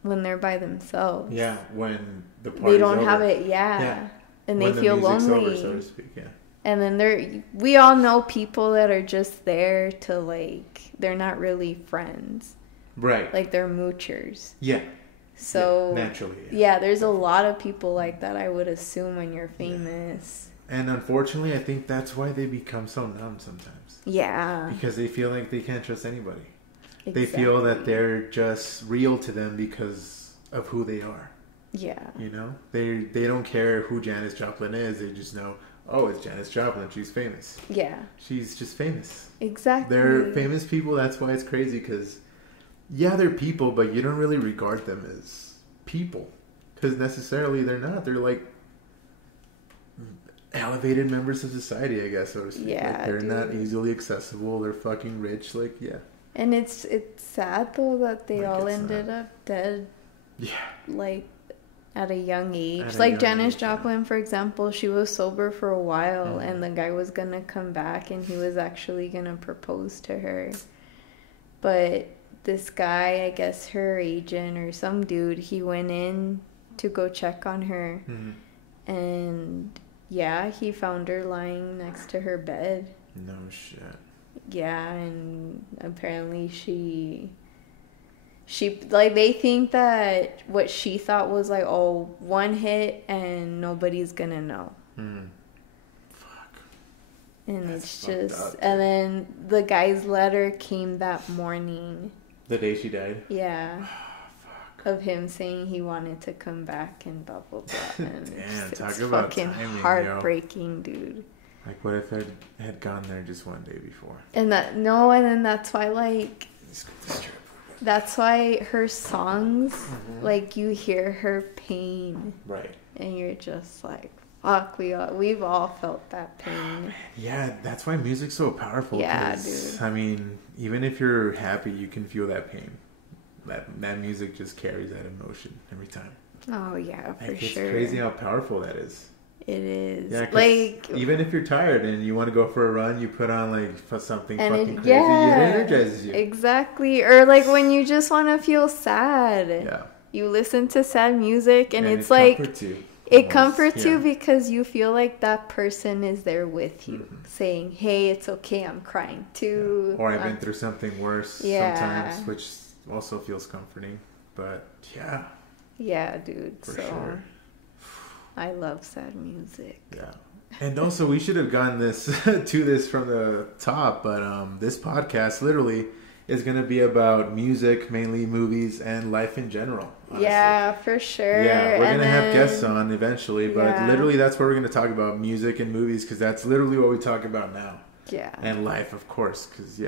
when they're by themselves. Yeah, when the party's they don't over. have it. Yeah. And when they feel lonely. over, so to speak. Yeah. And then we all know people that are just there to, like, they're not really friends. Right. Like, they're moochers. Yeah. So naturally. Yeah, there's a lot of people like that, I would assume, when you're famous. Yeah. And unfortunately, I think that's why they become so numb sometimes. Yeah. Because they feel like they can't trust anybody. Exactly. They feel that they're just real to them because of who they are. Yeah. You know? They don't care who Janis Joplin is. They just know, oh, it's Janis Joplin. She's famous. Yeah. She's just famous. Exactly. They're famous people. That's why it's crazy, because, yeah, they're people, but you don't really regard them as people. Because necessarily they're not. They're like elevated members of society, I guess, so to speak. Yeah, like, they're not easily accessible. They're fucking rich. Like, yeah. And it's sad, though, that they all ended up dead. Yeah. Like, at a young age. Like Janis Joplin, for example, she was sober for a while, and the guy was gonna come back, and he was actually gonna propose to her. But this guy, I guess her agent or some dude, he went in to go check on her. And yeah, he found her lying next to her bed. No shit. Yeah, and apparently she they think that what she thought was like, oh, one hit and nobody's gonna know. Fuck. And That's it's fucked just, up, and then the guy's letter came that morning. The day she died? Yeah. Of him saying he wanted to come back and blah, blah, blah. And Damn, it's talk about fucking timing, heartbreaking, dude. Like, what if I had gone there just one day before? And then that's why, like, that's why her songs, like, you hear her pain. Right. And you're just like, fuck, we've all felt that pain. Yeah, that's why music's so powerful. Yeah, dude. I mean, even if you're happy, you can feel that pain. That music just carries that emotion every time. Oh, yeah, for It's sure. crazy how powerful that is. It is. Yeah, like, even if you're tired and you want to go for a run, you put on like something fucking crazy. Yeah, it energizes you. Exactly. Or like when you just want to feel sad. Yeah. You listen to sad music and it's it like comforts you. it comforts you because you feel like that person is there with you, saying, "Hey, it's okay. I'm crying too." Yeah. Or I've been through something worse sometimes, which also feels comforting. But yeah. Yeah, dude. For sure. I love sad music. Yeah. And also, we should have gotten this to this from the top, but this podcast literally is going to be about music, mainly movies, and life in general. Honestly. Yeah, for sure. Yeah, we're going to have guests on eventually, but literally that's what we're going to talk about, music and movies, because that's literally what we talk about now. Yeah. And life, of course, because,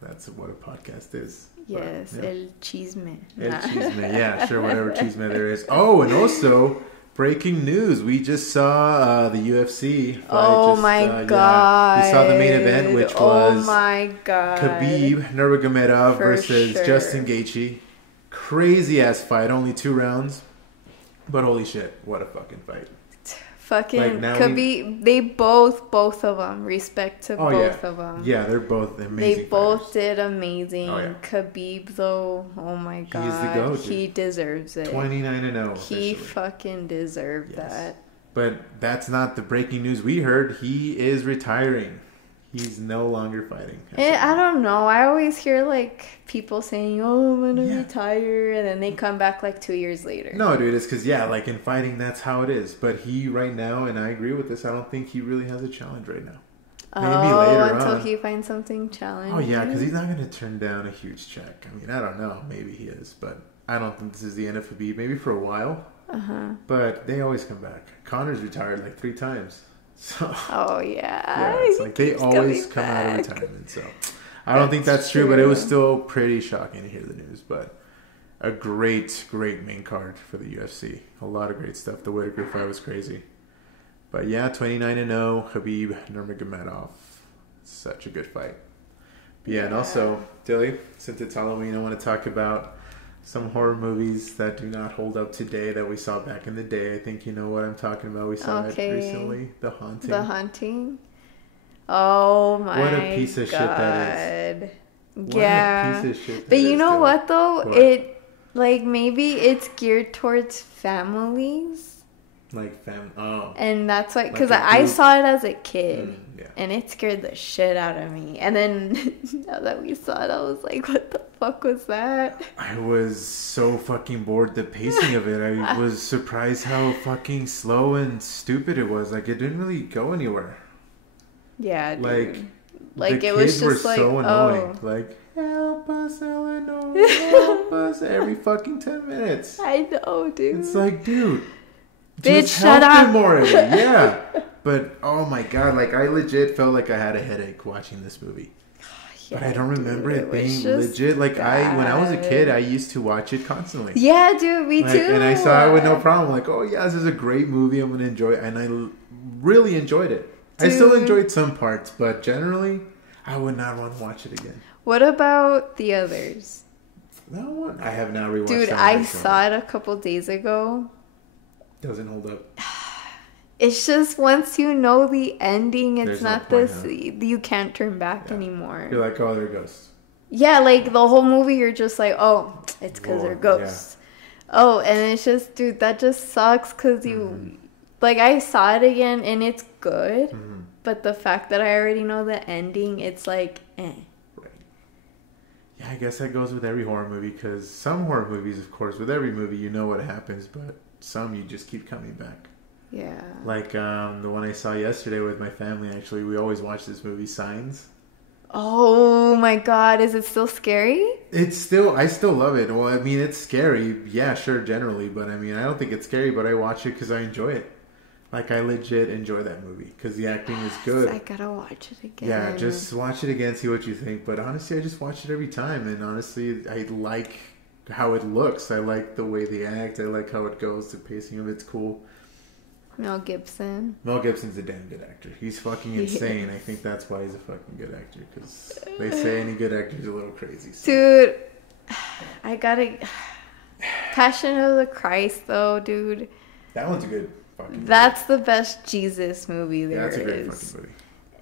that's what a podcast is. Yes, but, el chisme. El chisme, yeah, sure, whatever chisme there is. Oh, and also... breaking news. We just saw the UFC fight. Oh my god. We saw the main event, which was my god. Khabib Nurmagomedov versus Justin Gaethje. Crazy ass fight. Only 2 rounds. But holy shit, what a fucking fight. Fucking Khabib, they both of them, respect to both of them. Yeah, they're both amazing. They both fighters. did amazing. Oh, yeah. Khabib, though, oh my god. He's the GOAT, dude. He deserves it. 29-0. He fucking deserved that. But that's not the breaking news we heard. He is retiring. He's no longer fighting. I don't know. I always hear like people saying, "Oh, I'm gonna retire," and then they come back like 2 years later. No, dude, it's because like in fighting, that's how it is. But he right now, and I agree with this, I don't think he really has a challenge right now. Maybe later until on. he finds something challenging. Oh yeah, because he's not going to turn down a huge check. I mean, I don't know. Maybe he is, but I don't think this is the end of Khabib. Maybe for a while. But they always come back. Connor's retired like 3 times. So, it's like they always come out of retirement. So I don't think that's true, but it was still pretty shocking to hear the news. But a great main card for the UFC. A lot of great stuff. The Whitaker fight was crazy. But 29-0, Khabib Nurmagomedov. Such a good fight. But and also, Dilly, since it's Halloween, I want to talk about some horror movies that do not hold up today that we saw back in the day. I think you know what I'm talking about. We saw it recently. The Haunting. The Haunting? Oh my god. What a piece of shit that is. What a piece of shit But you know what though? What? It like maybe it's geared towards families. Like and that's why, because I saw it as a kid and it scared the shit out of me, and then now that we saw it I was like, what the fuck was that? I was so fucking bored. The pacing of it, I was surprised how fucking slow and stupid it was. Like it didn't really go anywhere. Yeah, dude. Like it was just were like, so annoying. Like, help us, Eleanor, help us every fucking 10 minutes. I know, dude. It's like, dude, bitch, shut up. Him already. Yeah. But oh my god, like I legit felt like I had a headache watching this movie. But I don't remember it being legit. Like when I was a kid, I used to watch it constantly. Yeah, dude, me too. And I saw it with no problem. Like, oh yeah, this is a great movie. I'm gonna enjoy it, and I really enjoyed it. Dude. I still enjoyed some parts, but generally, I would not want to watch it again. What about the others? That one I have not rewatched. Dude, I saw it a couple days ago. Doesn't hold up. It's just once you know the ending, it's not you can't turn back anymore. You're like, oh, they're ghosts. Yeah, like the whole movie, you're just like, oh, it's because they're ghosts. Yeah. Oh, and it's just, dude, that just sucks because you, like, I saw it again and it's good, but the fact that I already know the ending, it's like, eh. Right. Yeah, I guess that goes with every horror movie, because some horror movies, of course, with every movie, you know what happens, but some you just keep coming back. Yeah. Like the one I saw yesterday with my family, actually. We always watch this movie, Signs. Oh my god, is it still scary? I still love it. Well, I mean, it's scary. Yeah, sure, generally. But I mean, I don't think it's scary, but I watch it because I enjoy it. Like, I legit enjoy that movie because the acting is good. I gotta watch it again. Yeah, just watch it again, see what you think. But honestly, I just watch it every time. And honestly, I like how it looks. I like the way they act. I like how it goes. The pacing of it's cool. Mel Gibson. Mel Gibson's a damn good actor. He's fucking insane. I think that's why he's a fucking good actor. Because they say any good actor's a little crazy. So. Dude, I gotta... Passion of the Christ, though, dude. That one's a good fucking movie. That's the best Jesus movie there is. That's a great fucking movie.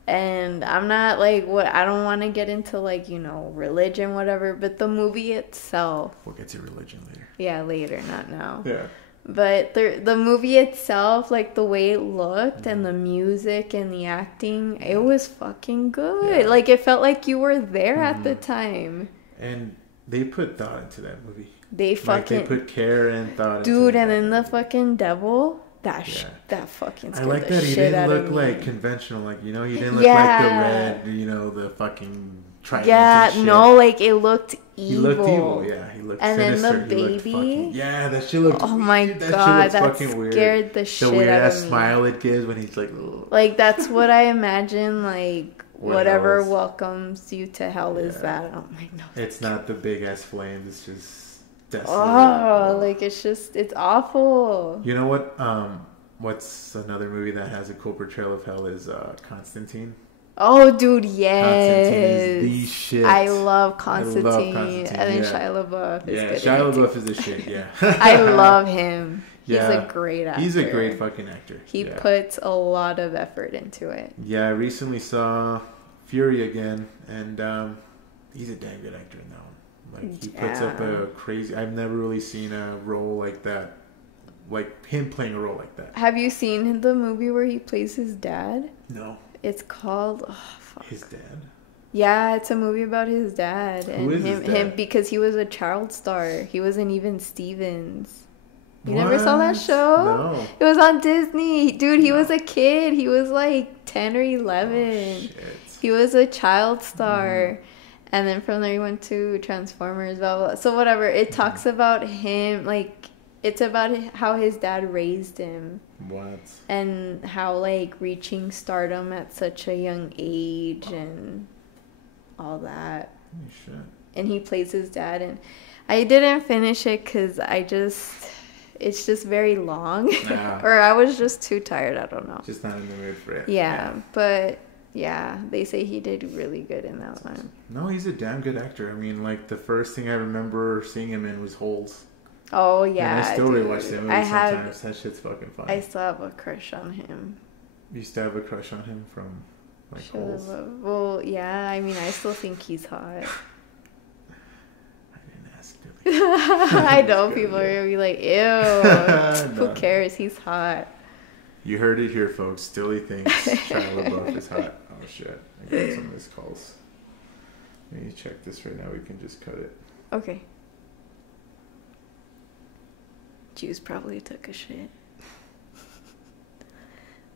And I'm not, like, I don't want to get into, like, you know, religion, whatever, but the movie itself... We'll get to religion later. Yeah, later, not now. Yeah. But the movie itself, like, the way it looked and the music and the acting, it was fucking good. Yeah. Like, it felt like you were there at the time. And they put thought into that movie. They fucking... Like, they put care and thought into Dude, it. and then the fucking devil... That fucking scared I like the that he shit didn't out look of me. like conventional, like, you know, he didn't look like the red, you know, the fucking trident. Yeah, and shit. no, like, it looked evil. He looked evil, yeah. He looked and sinister. then the baby. Yeah, that shit looked Oh weird. my That god, shit that fucking scared weird. the shit The weird out ass of me. smile it gives when he's like, ugh. Like, that's what I imagine, like, whatever hell is- welcomes you to hell is that. Oh my god. It's not the big ass flames, it's just desolate. Oh, like, it's awful. You know what? What's another movie that has a cool portrayal of hell is Constantine. Oh, dude, yes. Constantine is the shit. I love Constantine. I love Constantine, And then yeah. Shia LaBeouf is good. Shia LaBeouf is the shit, yeah. I love him. Yeah. He's a great actor. He's a great fucking actor. He puts a lot of effort into it. Yeah, I recently saw Fury again, and he's a damn good actor in that one. Like, he puts up a crazy... I've never really seen a role like that. Like, him playing a role like that. Have you seen the movie where he plays his dad? No. It's called... Oh, fuck. His dad? Yeah, it's a movie about his dad. And Who is his dad? him because he was a child star. He was in Even Stevens. You never saw that show? No. It was on Disney. Dude, he was a kid. He was like 10 or 11. Oh, shit. He was a child star. And then from there he went to Transformers, blah, blah, blah. So whatever. It talks about him, like, it's about how his dad raised him. What? And how, like, reaching stardom at such a young age and all that. Holy shit. And he plays his dad. And I didn't finish it because it's just very long. Nah. Or I was just too tired. I don't know. Just not in the mood for it. Yeah, but yeah, they say he did really good in that one. No, he's a damn good actor. I mean, like, the first thing I remember seeing him in was Holes. Oh, yeah. And I still dude. rewatch that movie sometimes. That shit's fucking funny. I still have a crush on him. You used to have a crush on him from, like, Holes? Well, yeah, I mean, I still think he's hot. I didn't ask, Dilly. I know people are going to be like, ew. No. Who cares? He's hot. You heard it here, folks. Dilly thinks Shia LaBeouf is hot. Oh, shit. I got some missed calls. Let me check this right now. We can just cut it. Okay. Jews probably took a shit.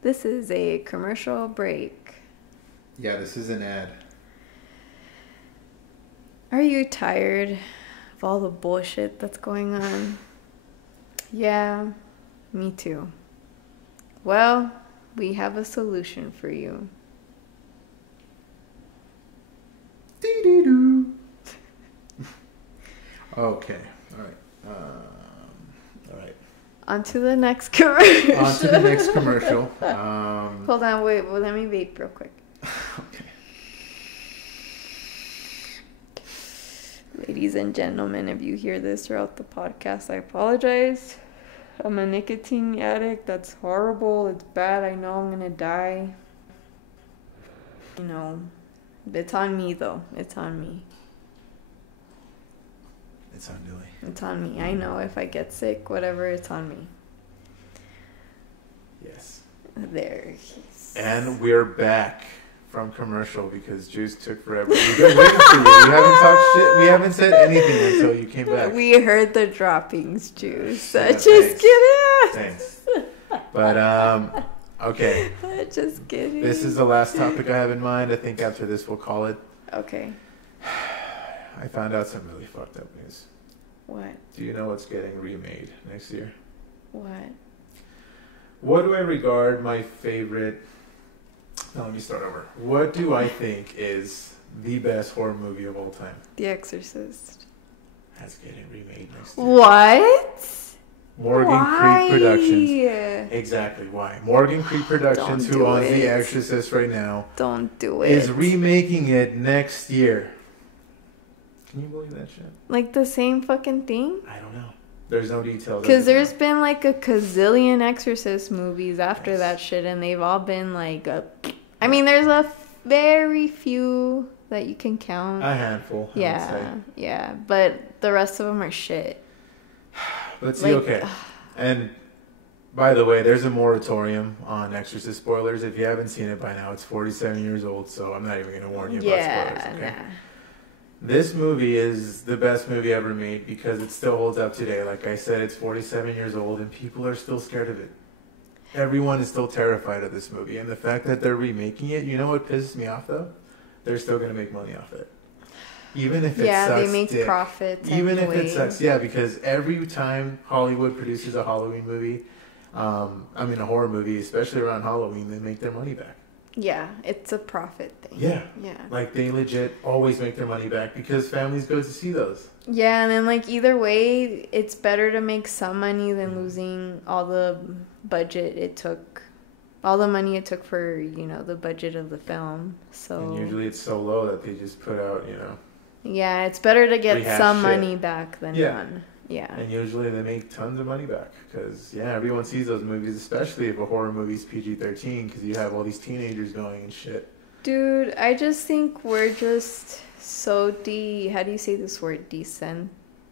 This is a commercial break. Yeah, this is an ad. Are you tired of all the bullshit that's going on? Yeah, me too. Well, we have a solution for you. Dee-dee-doo. Okay. All right. All right. On to the next commercial. On to the next commercial. Hold on, wait. Well, let me vape real quick. Okay. Ladies and gentlemen, if you hear this throughout the podcast, I apologize. I'm a nicotine addict. That's horrible. It's bad. I know I'm gonna die. You know, it's on me though. It's on me. It's on Dilly. It's on me. I know if I get sick, whatever, it's on me. Yes. There. And we're back from commercial because Juice took forever. We've been waiting for you. We haven't talked shit. We haven't said anything until you came back. We heard the droppings, Juice. Yeah, Just kidding. Thanks. But, okay. Just kidding. This is the last topic I have in mind. I think after this we'll call it. Okay. I found out some really fucked up news. What? Do you know what's getting remade next year? What? What do I regard my favorite... No, let me start over. What do I think is the best horror movie of all time? The Exorcist. That's getting remade next year. What? Morgan Creek Productions. Exactly why. Morgan Creek Productions, who owns The Exorcist right now, don't do it. is remaking it next year. Can you believe that shit? Like the same fucking thing? I don't know. There's no details. Because there's been like a gazillion Exorcist movies after that shit, and they've all been like I mean, there's a very few that you can count. A handful. Yeah. But the rest of them are shit. But see, okay. And by the way, there's a moratorium on Exorcist spoilers. If you haven't seen it by now, it's 47 years old, so I'm not even going to warn you about spoilers. Okay? Nah. This movie is the best movie ever made because it still holds up today. Like I said, it's 47 years old and people are still scared of it. Everyone is still terrified of this movie. And the fact that they're remaking it, you know what pisses me off though? They're still going to make money off it. Even if it sucks. Yeah, they make profits. Even if it sucks. Yeah, because every time Hollywood produces a Halloween movie, a horror movie, especially around Halloween, they make their money back. Yeah, it's a profit thing. Yeah. Like, they legit always make their money back because families go to see those. Yeah, and then, like, either way, it's better to make some money than losing all the budget it took, all the money it took for, the budget of the film. So. And usually it's so low that they just put out, Yeah, it's better to get some money back than none. Yeah. And usually they make tons of money back because, everyone sees those movies, especially if a horror movie's PG-13 because you have all these teenagers going and shit. Dude, I just think we're just so how do you say this word? Desensitized?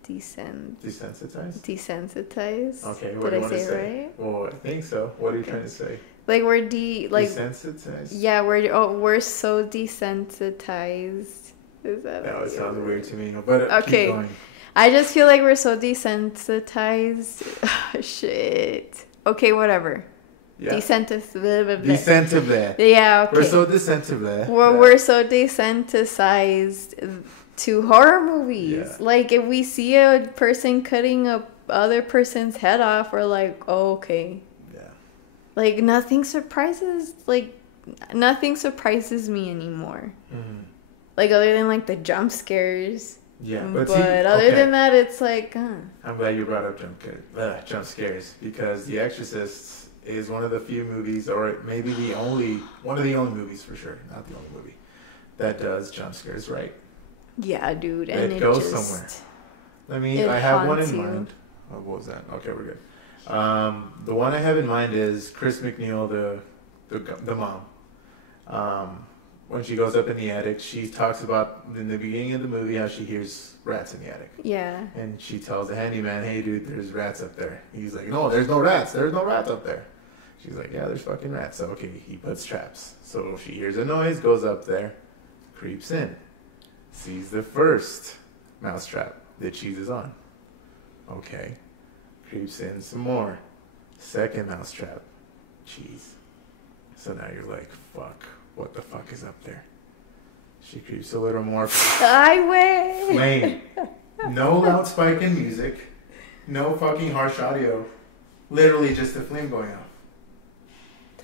Desensitized? Okay, what do you want to say? Right? Well, I think so. What are you trying to say? Like we're desensitized? Yeah, we're so desensitized. Is that no, it sounds weird to me. But okay. Keep going. I just feel like we're so desensitized. Shit. Okay, whatever. Yeah. Desensitized. Yeah, okay. We're so desensitized. We're so desensitized to horror movies. Yeah. Like, if we see a person cutting a other person's head off, we're like, oh, okay. Yeah. Like, nothing surprises me anymore. Mm-hmm. Like, other than, like, the jump scares. Yeah, but other than that, it's like, I'm glad you brought up jump scares because The Exorcist is one of the few movies, or maybe one of the only movies for sure, not the only movie, that does jump scares right. Yeah, dude, and it goes somewhere. I have one in mind. Oh, what was that? Okay, we're good. The one I have in mind is Chris McNeil, the mom. When she goes up in the attic, she talks about in the beginning of the movie how she hears rats in the attic. Yeah. And she tells the handyman, hey, dude, there's rats up there. He's like, no, there's no rats. There's no rats up there. She's like, yeah, there's fucking rats. So, okay, he puts traps. So she hears a noise, goes up there, creeps in, sees the first mousetrap that cheese is on. Okay. Creeps in some more. Second mousetrap, cheese. So now you're like, fuck. What the fuck is up there? She creeps a little more. Flame. No loud spike in music. No fucking harsh audio. Literally just a flame going off.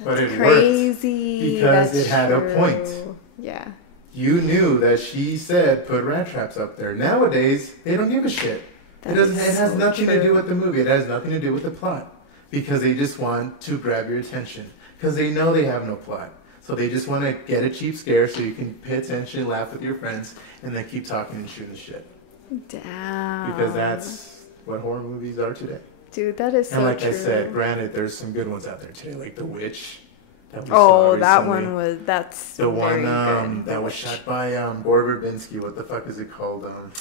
But it crazy. Worked because it had a point. Yeah. You knew that she said put rat traps up there. Nowadays, they don't give a shit. It has nothing to do with the movie. It has nothing to do with the plot. Because they just want to grab your attention. Because they know they have no plot. So they just want to get a cheap scare so you can pay attention, laugh with your friends, and then keep talking and shooting the shit. Damn. Because that's what horror movies are today. Dude, that is so true. And like I said, granted, there's some good ones out there today, like The Witch. That we saw recently. That's the one that was shot by Gore Verbinski. What the fuck is it called? Cure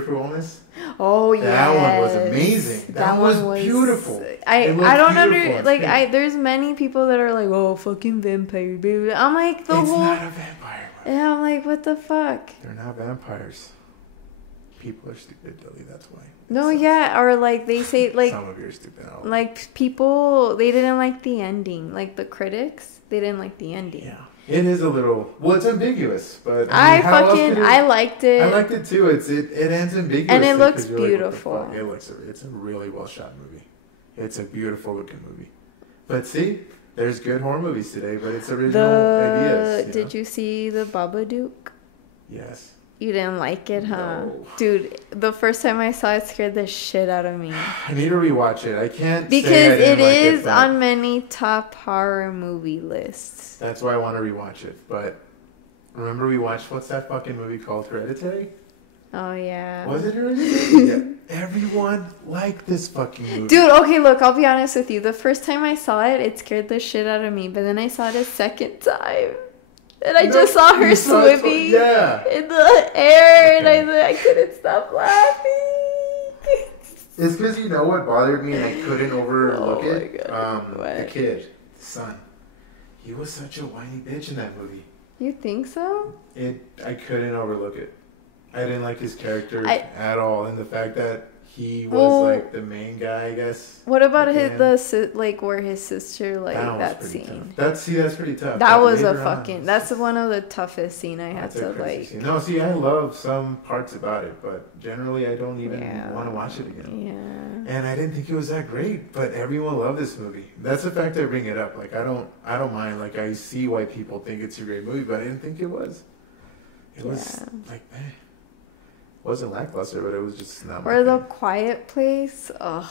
for Wellness? Oh, yeah. That one was amazing. That one was beautiful. I don't understand. Like, there's many people that are like, oh, fucking vampire, baby. I'm like, it's not a vampire. Yeah, I'm like, what the fuck? They're not vampires. People are stupid, Dilly. That's why. No, yeah, or like they say, like some of you are stupid. Like people, they didn't like the ending. Like the critics, they didn't like the ending. Yeah, it is a little. Well, it's ambiguous, but I liked it. I liked it too. It ends ambiguously, and it looks beautiful. Like, it's a really well shot movie. It's a beautiful looking movie. But see, there's good horror movies today, but it's original ideas. Did you see the Babadook? Yes. You didn't like it, huh? No. Dude, the first time I saw it scared the shit out of me. I need to rewatch it. I can't because it is on many top horror movie lists. That's why I want to rewatch it. But remember we watched, what's that fucking movie called? Hereditary? Oh, yeah. Was it Hereditary? Yeah. Everyone liked this fucking movie. Dude, okay, look, I'll be honest with you. The first time I saw it, it scared the shit out of me. But then I saw it a second time. And I just saw her swimming in the air, and I couldn't stop laughing. It's because you know what bothered me, and I couldn't overlook it? God. The kid, the son. He was such a whiny bitch in that movie. You think so? I couldn't overlook it. I didn't like his character at all, and the fact that he was like the main guy, I guess. What about where his sister that scene? That's pretty tough. That was that's one of the toughest scene I had to like. Scene. No, see, I love some parts about it, but generally I don't even want to watch it again. Yeah. And I didn't think it was that great, but everyone loved this movie. That's the fact I bring it up. Like I don't mind. Like I see why people think it's a great movie, but I didn't think it was. It was like, man. Wasn't lackluster, but it was just not. Or The Quiet Place. Ugh.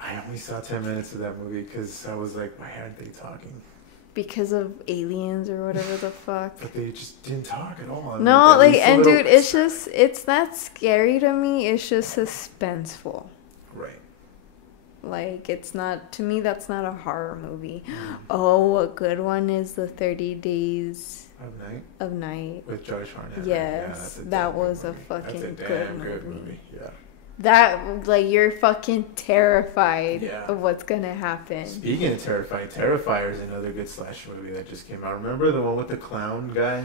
I only saw 10 minutes of that movie because I was like, why aren't they talking? Because of aliens or whatever the fuck. But they just didn't talk at all. Dude, it's not scary to me. It's just suspenseful. Right. Like, it's not, to me, that's not a horror movie. Oh, a good one is The 30 Days of Night. With Josh Hartnett. Yes, that was a fucking good movie. Yeah. That, like, you're fucking terrified of what's gonna happen. Speaking of terrified, Terrifier is another good slasher movie that just came out. Remember the one with the clown guy?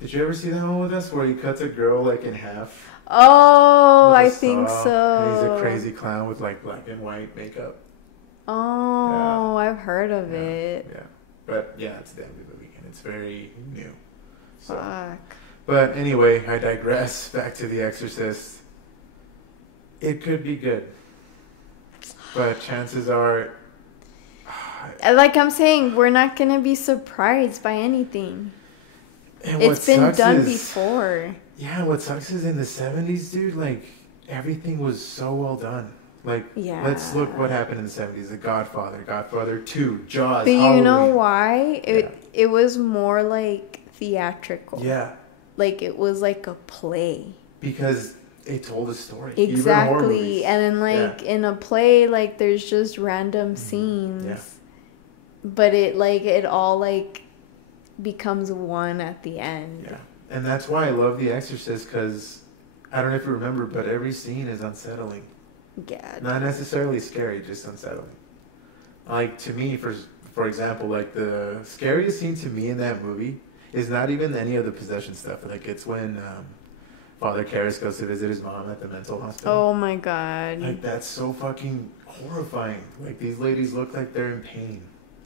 Did you ever see that one with us where he cuts a girl like in half? Oh, I think so. And he's a crazy clown with like black and white makeup. Oh, I've heard of it. Yeah. But yeah, it's a damn good movie and it's very new. So. Fuck. But anyway, I digress. Back to The Exorcist. It could be good. But chances are... like I'm saying, we're not going to be surprised by anything. It's been done before. Yeah, what sucks is in the 70s, dude, like, everything was so well done. Like, let's look what happened in the 70s. The Godfather 2, Jaws, But you know why? It was more like theatrical. Yeah. Like, it was like a play. Because it told a story. Exactly. And then, like, in a play, like, there's just random scenes. Yeah. But it all, like, becomes one at the end. Yeah. And that's why I love The Exorcist, because I don't know if you remember, but every scene is unsettling. Yeah. Not necessarily scary, just unsettling. Like, to me, for example, like, the scariest scene to me in that movie is not even any of the possession stuff. Like, it's when Father Karras goes to visit his mom at the mental hospital. Oh, my God. Like, that's so fucking horrifying. Like, these ladies look like they're in pain.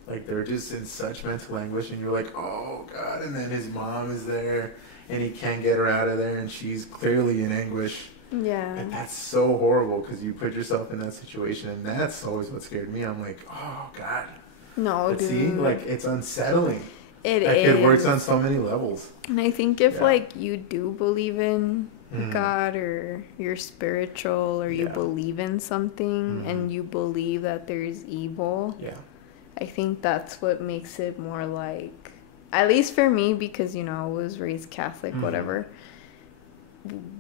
Like, they're just in such mental anguish, and you're like, oh, God. And then his mom is there, and he can't get her out of there, and she's clearly in anguish. Yeah. And that's so horrible, because you put yourself in that situation, and that's always what scared me. I'm like, oh, God. No, but dude. See, like, it's unsettling. It works on so many levels. And I think if, like, you do believe in God, or you're spiritual, or you believe in something, and you believe that there's evil... Yeah. I think that's what makes it more like, at least for me, because, you know, I was raised Catholic, whatever.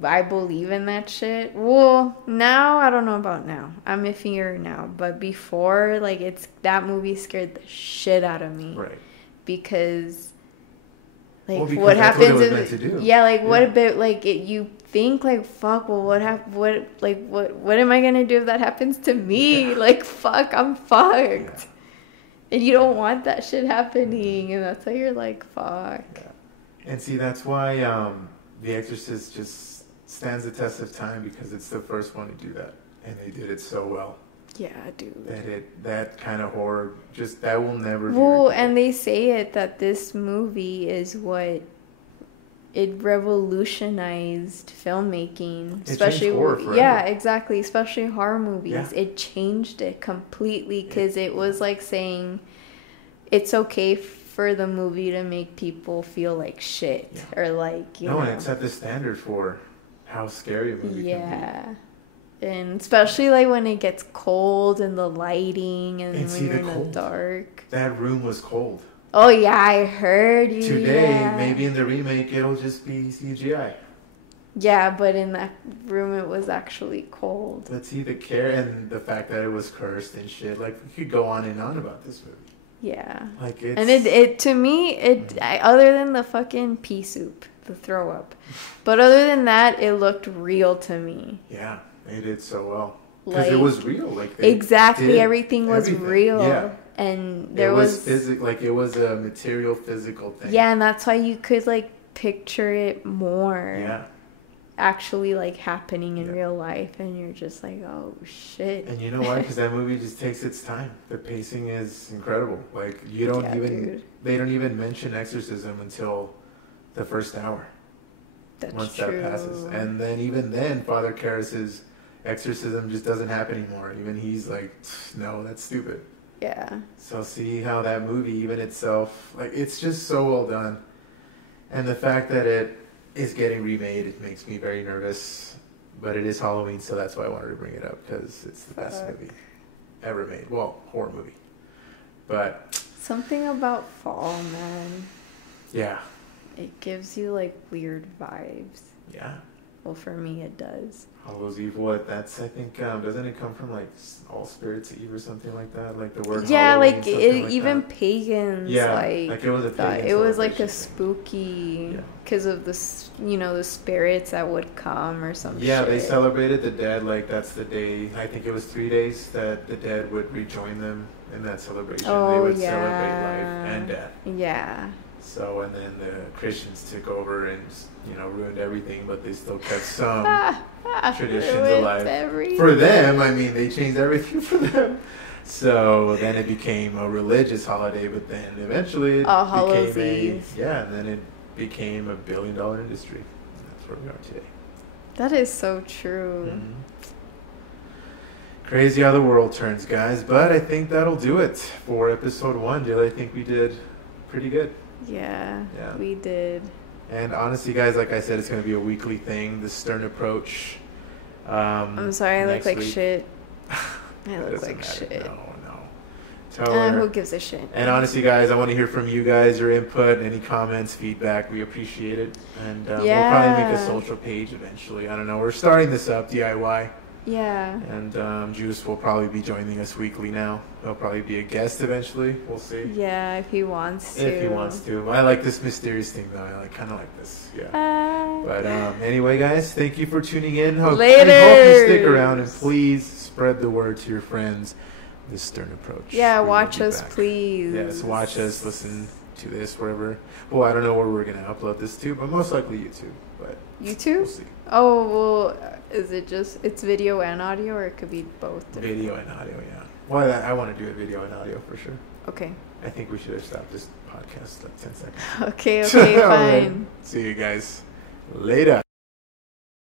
I believe in that shit. Well, now, I don't know about now. I'm iffier now. But before, like, that movie scared the shit out of me. Right. Because, like, because what happens what it was meant to do. what about, like, you think like, fuck, well, what am I gonna do if that happens to me? Like, fuck, I'm fucked. And you don't want that shit happening, and that's why you're like, fuck. And see, that's why The Exorcist just stands the test of time, because it's the first one to do that, and they did it so well. Yeah, dude. That kind of horror, just that will never be Well, repeated. and they say it that this movie is what it revolutionized filmmaking, especially horror forever. Yeah, exactly, especially horror movies. Yeah. It changed it completely, because it was like saying it's okay for the movie to make people feel like shit, or like, you know. And it set the standard for how scary a movie can be. And especially like when it gets cold and the lighting and when you're in the dark. That room was cold. Oh yeah, I heard you. Today, maybe in the remake, it'll just be CGI. Yeah, but in that room, it was actually cold. But see, the care and the fact that it was cursed and shit. Like, we could go on and on about this movie. Yeah. Like, it's... And it to me, other than the fucking pea soup, the throw up, but other than that, it looked real to me. Yeah, they did so well. Because it was real. Like, exactly, everything was real. Yeah. And there was it was a material, physical thing. Yeah, and that's why you could like picture it more. Yeah. Actually, like happening in real life, and you're just like, oh shit. And you know why? Because that movie just takes its time. The pacing is incredible. Like, they don't even mention exorcism until the first hour. That's once true. that passes, and then even then, Father Karras's exorcism just doesn't happen anymore. Even he's like, no, that's stupid. Yeah. So see how that movie, even itself, like, it's just so well done. And the fact that it is getting remade, it makes me very nervous. But it is Halloween, so that's why I wanted to bring it up, because it's the best movie ever made. Well, horror movie. But something about fall, man. Yeah. It gives you like weird vibes. Yeah. Well, for me, it does. All those evil. That's, I think, doesn't it come from like All Spirits Eve or something like that? Like the word. Yeah, Halloween, like it, even pagans. Yeah, like it was a pagan. It was like a spooky, because of the the spirits that would come or something. Yeah, they celebrated the dead. Like, that's the day. I think it was 3 days that the dead would rejoin them in that celebration. They would celebrate life and death. Yeah. So, and then the Christians took over and, ruined everything, but they still kept some traditions alive. For them, I mean, they changed everything for them. So then it became a religious holiday, but then eventually it became and then it became a billion-dollar industry. That's where we are today. That is so true. Mm-hmm. Crazy how the world turns, guys. But I think that'll do it for episode 1, Dilly. I think we did pretty good. Yeah, we did. And honestly, guys, like I said, it's going to be a weekly thing, the Stern approach. I'm sorry, I look like shit. I look like shit. No. Who gives a shit? And honestly, guys, I want to hear from you guys, your input, any comments, feedback. We appreciate it. And we'll probably make a social page eventually. I don't know. We're starting this up, DIY. Yeah. And Juice will probably be joining us weekly now. He'll probably be a guest eventually. We'll see. Yeah, if he wants to. If he wants to. I like this mysterious thing, though. I kind of like this. Yeah. But anyway, guys, thank you for tuning in. Later. I hope you stick around, and please spread the word to your friends. The Stern approach. Yeah, watch us, please. Yes, watch us. Listen to this wherever. Well, I don't know where we're gonna upload this to, but most likely YouTube. But YouTube. We'll see. Oh well, is it just it's video and audio, or it could be both? Video and audio, yeah. Well, I want to do a video and audio for sure. Okay. I think we should have stopped this podcast like 10 seconds. Okay, fine. Right. See you guys later.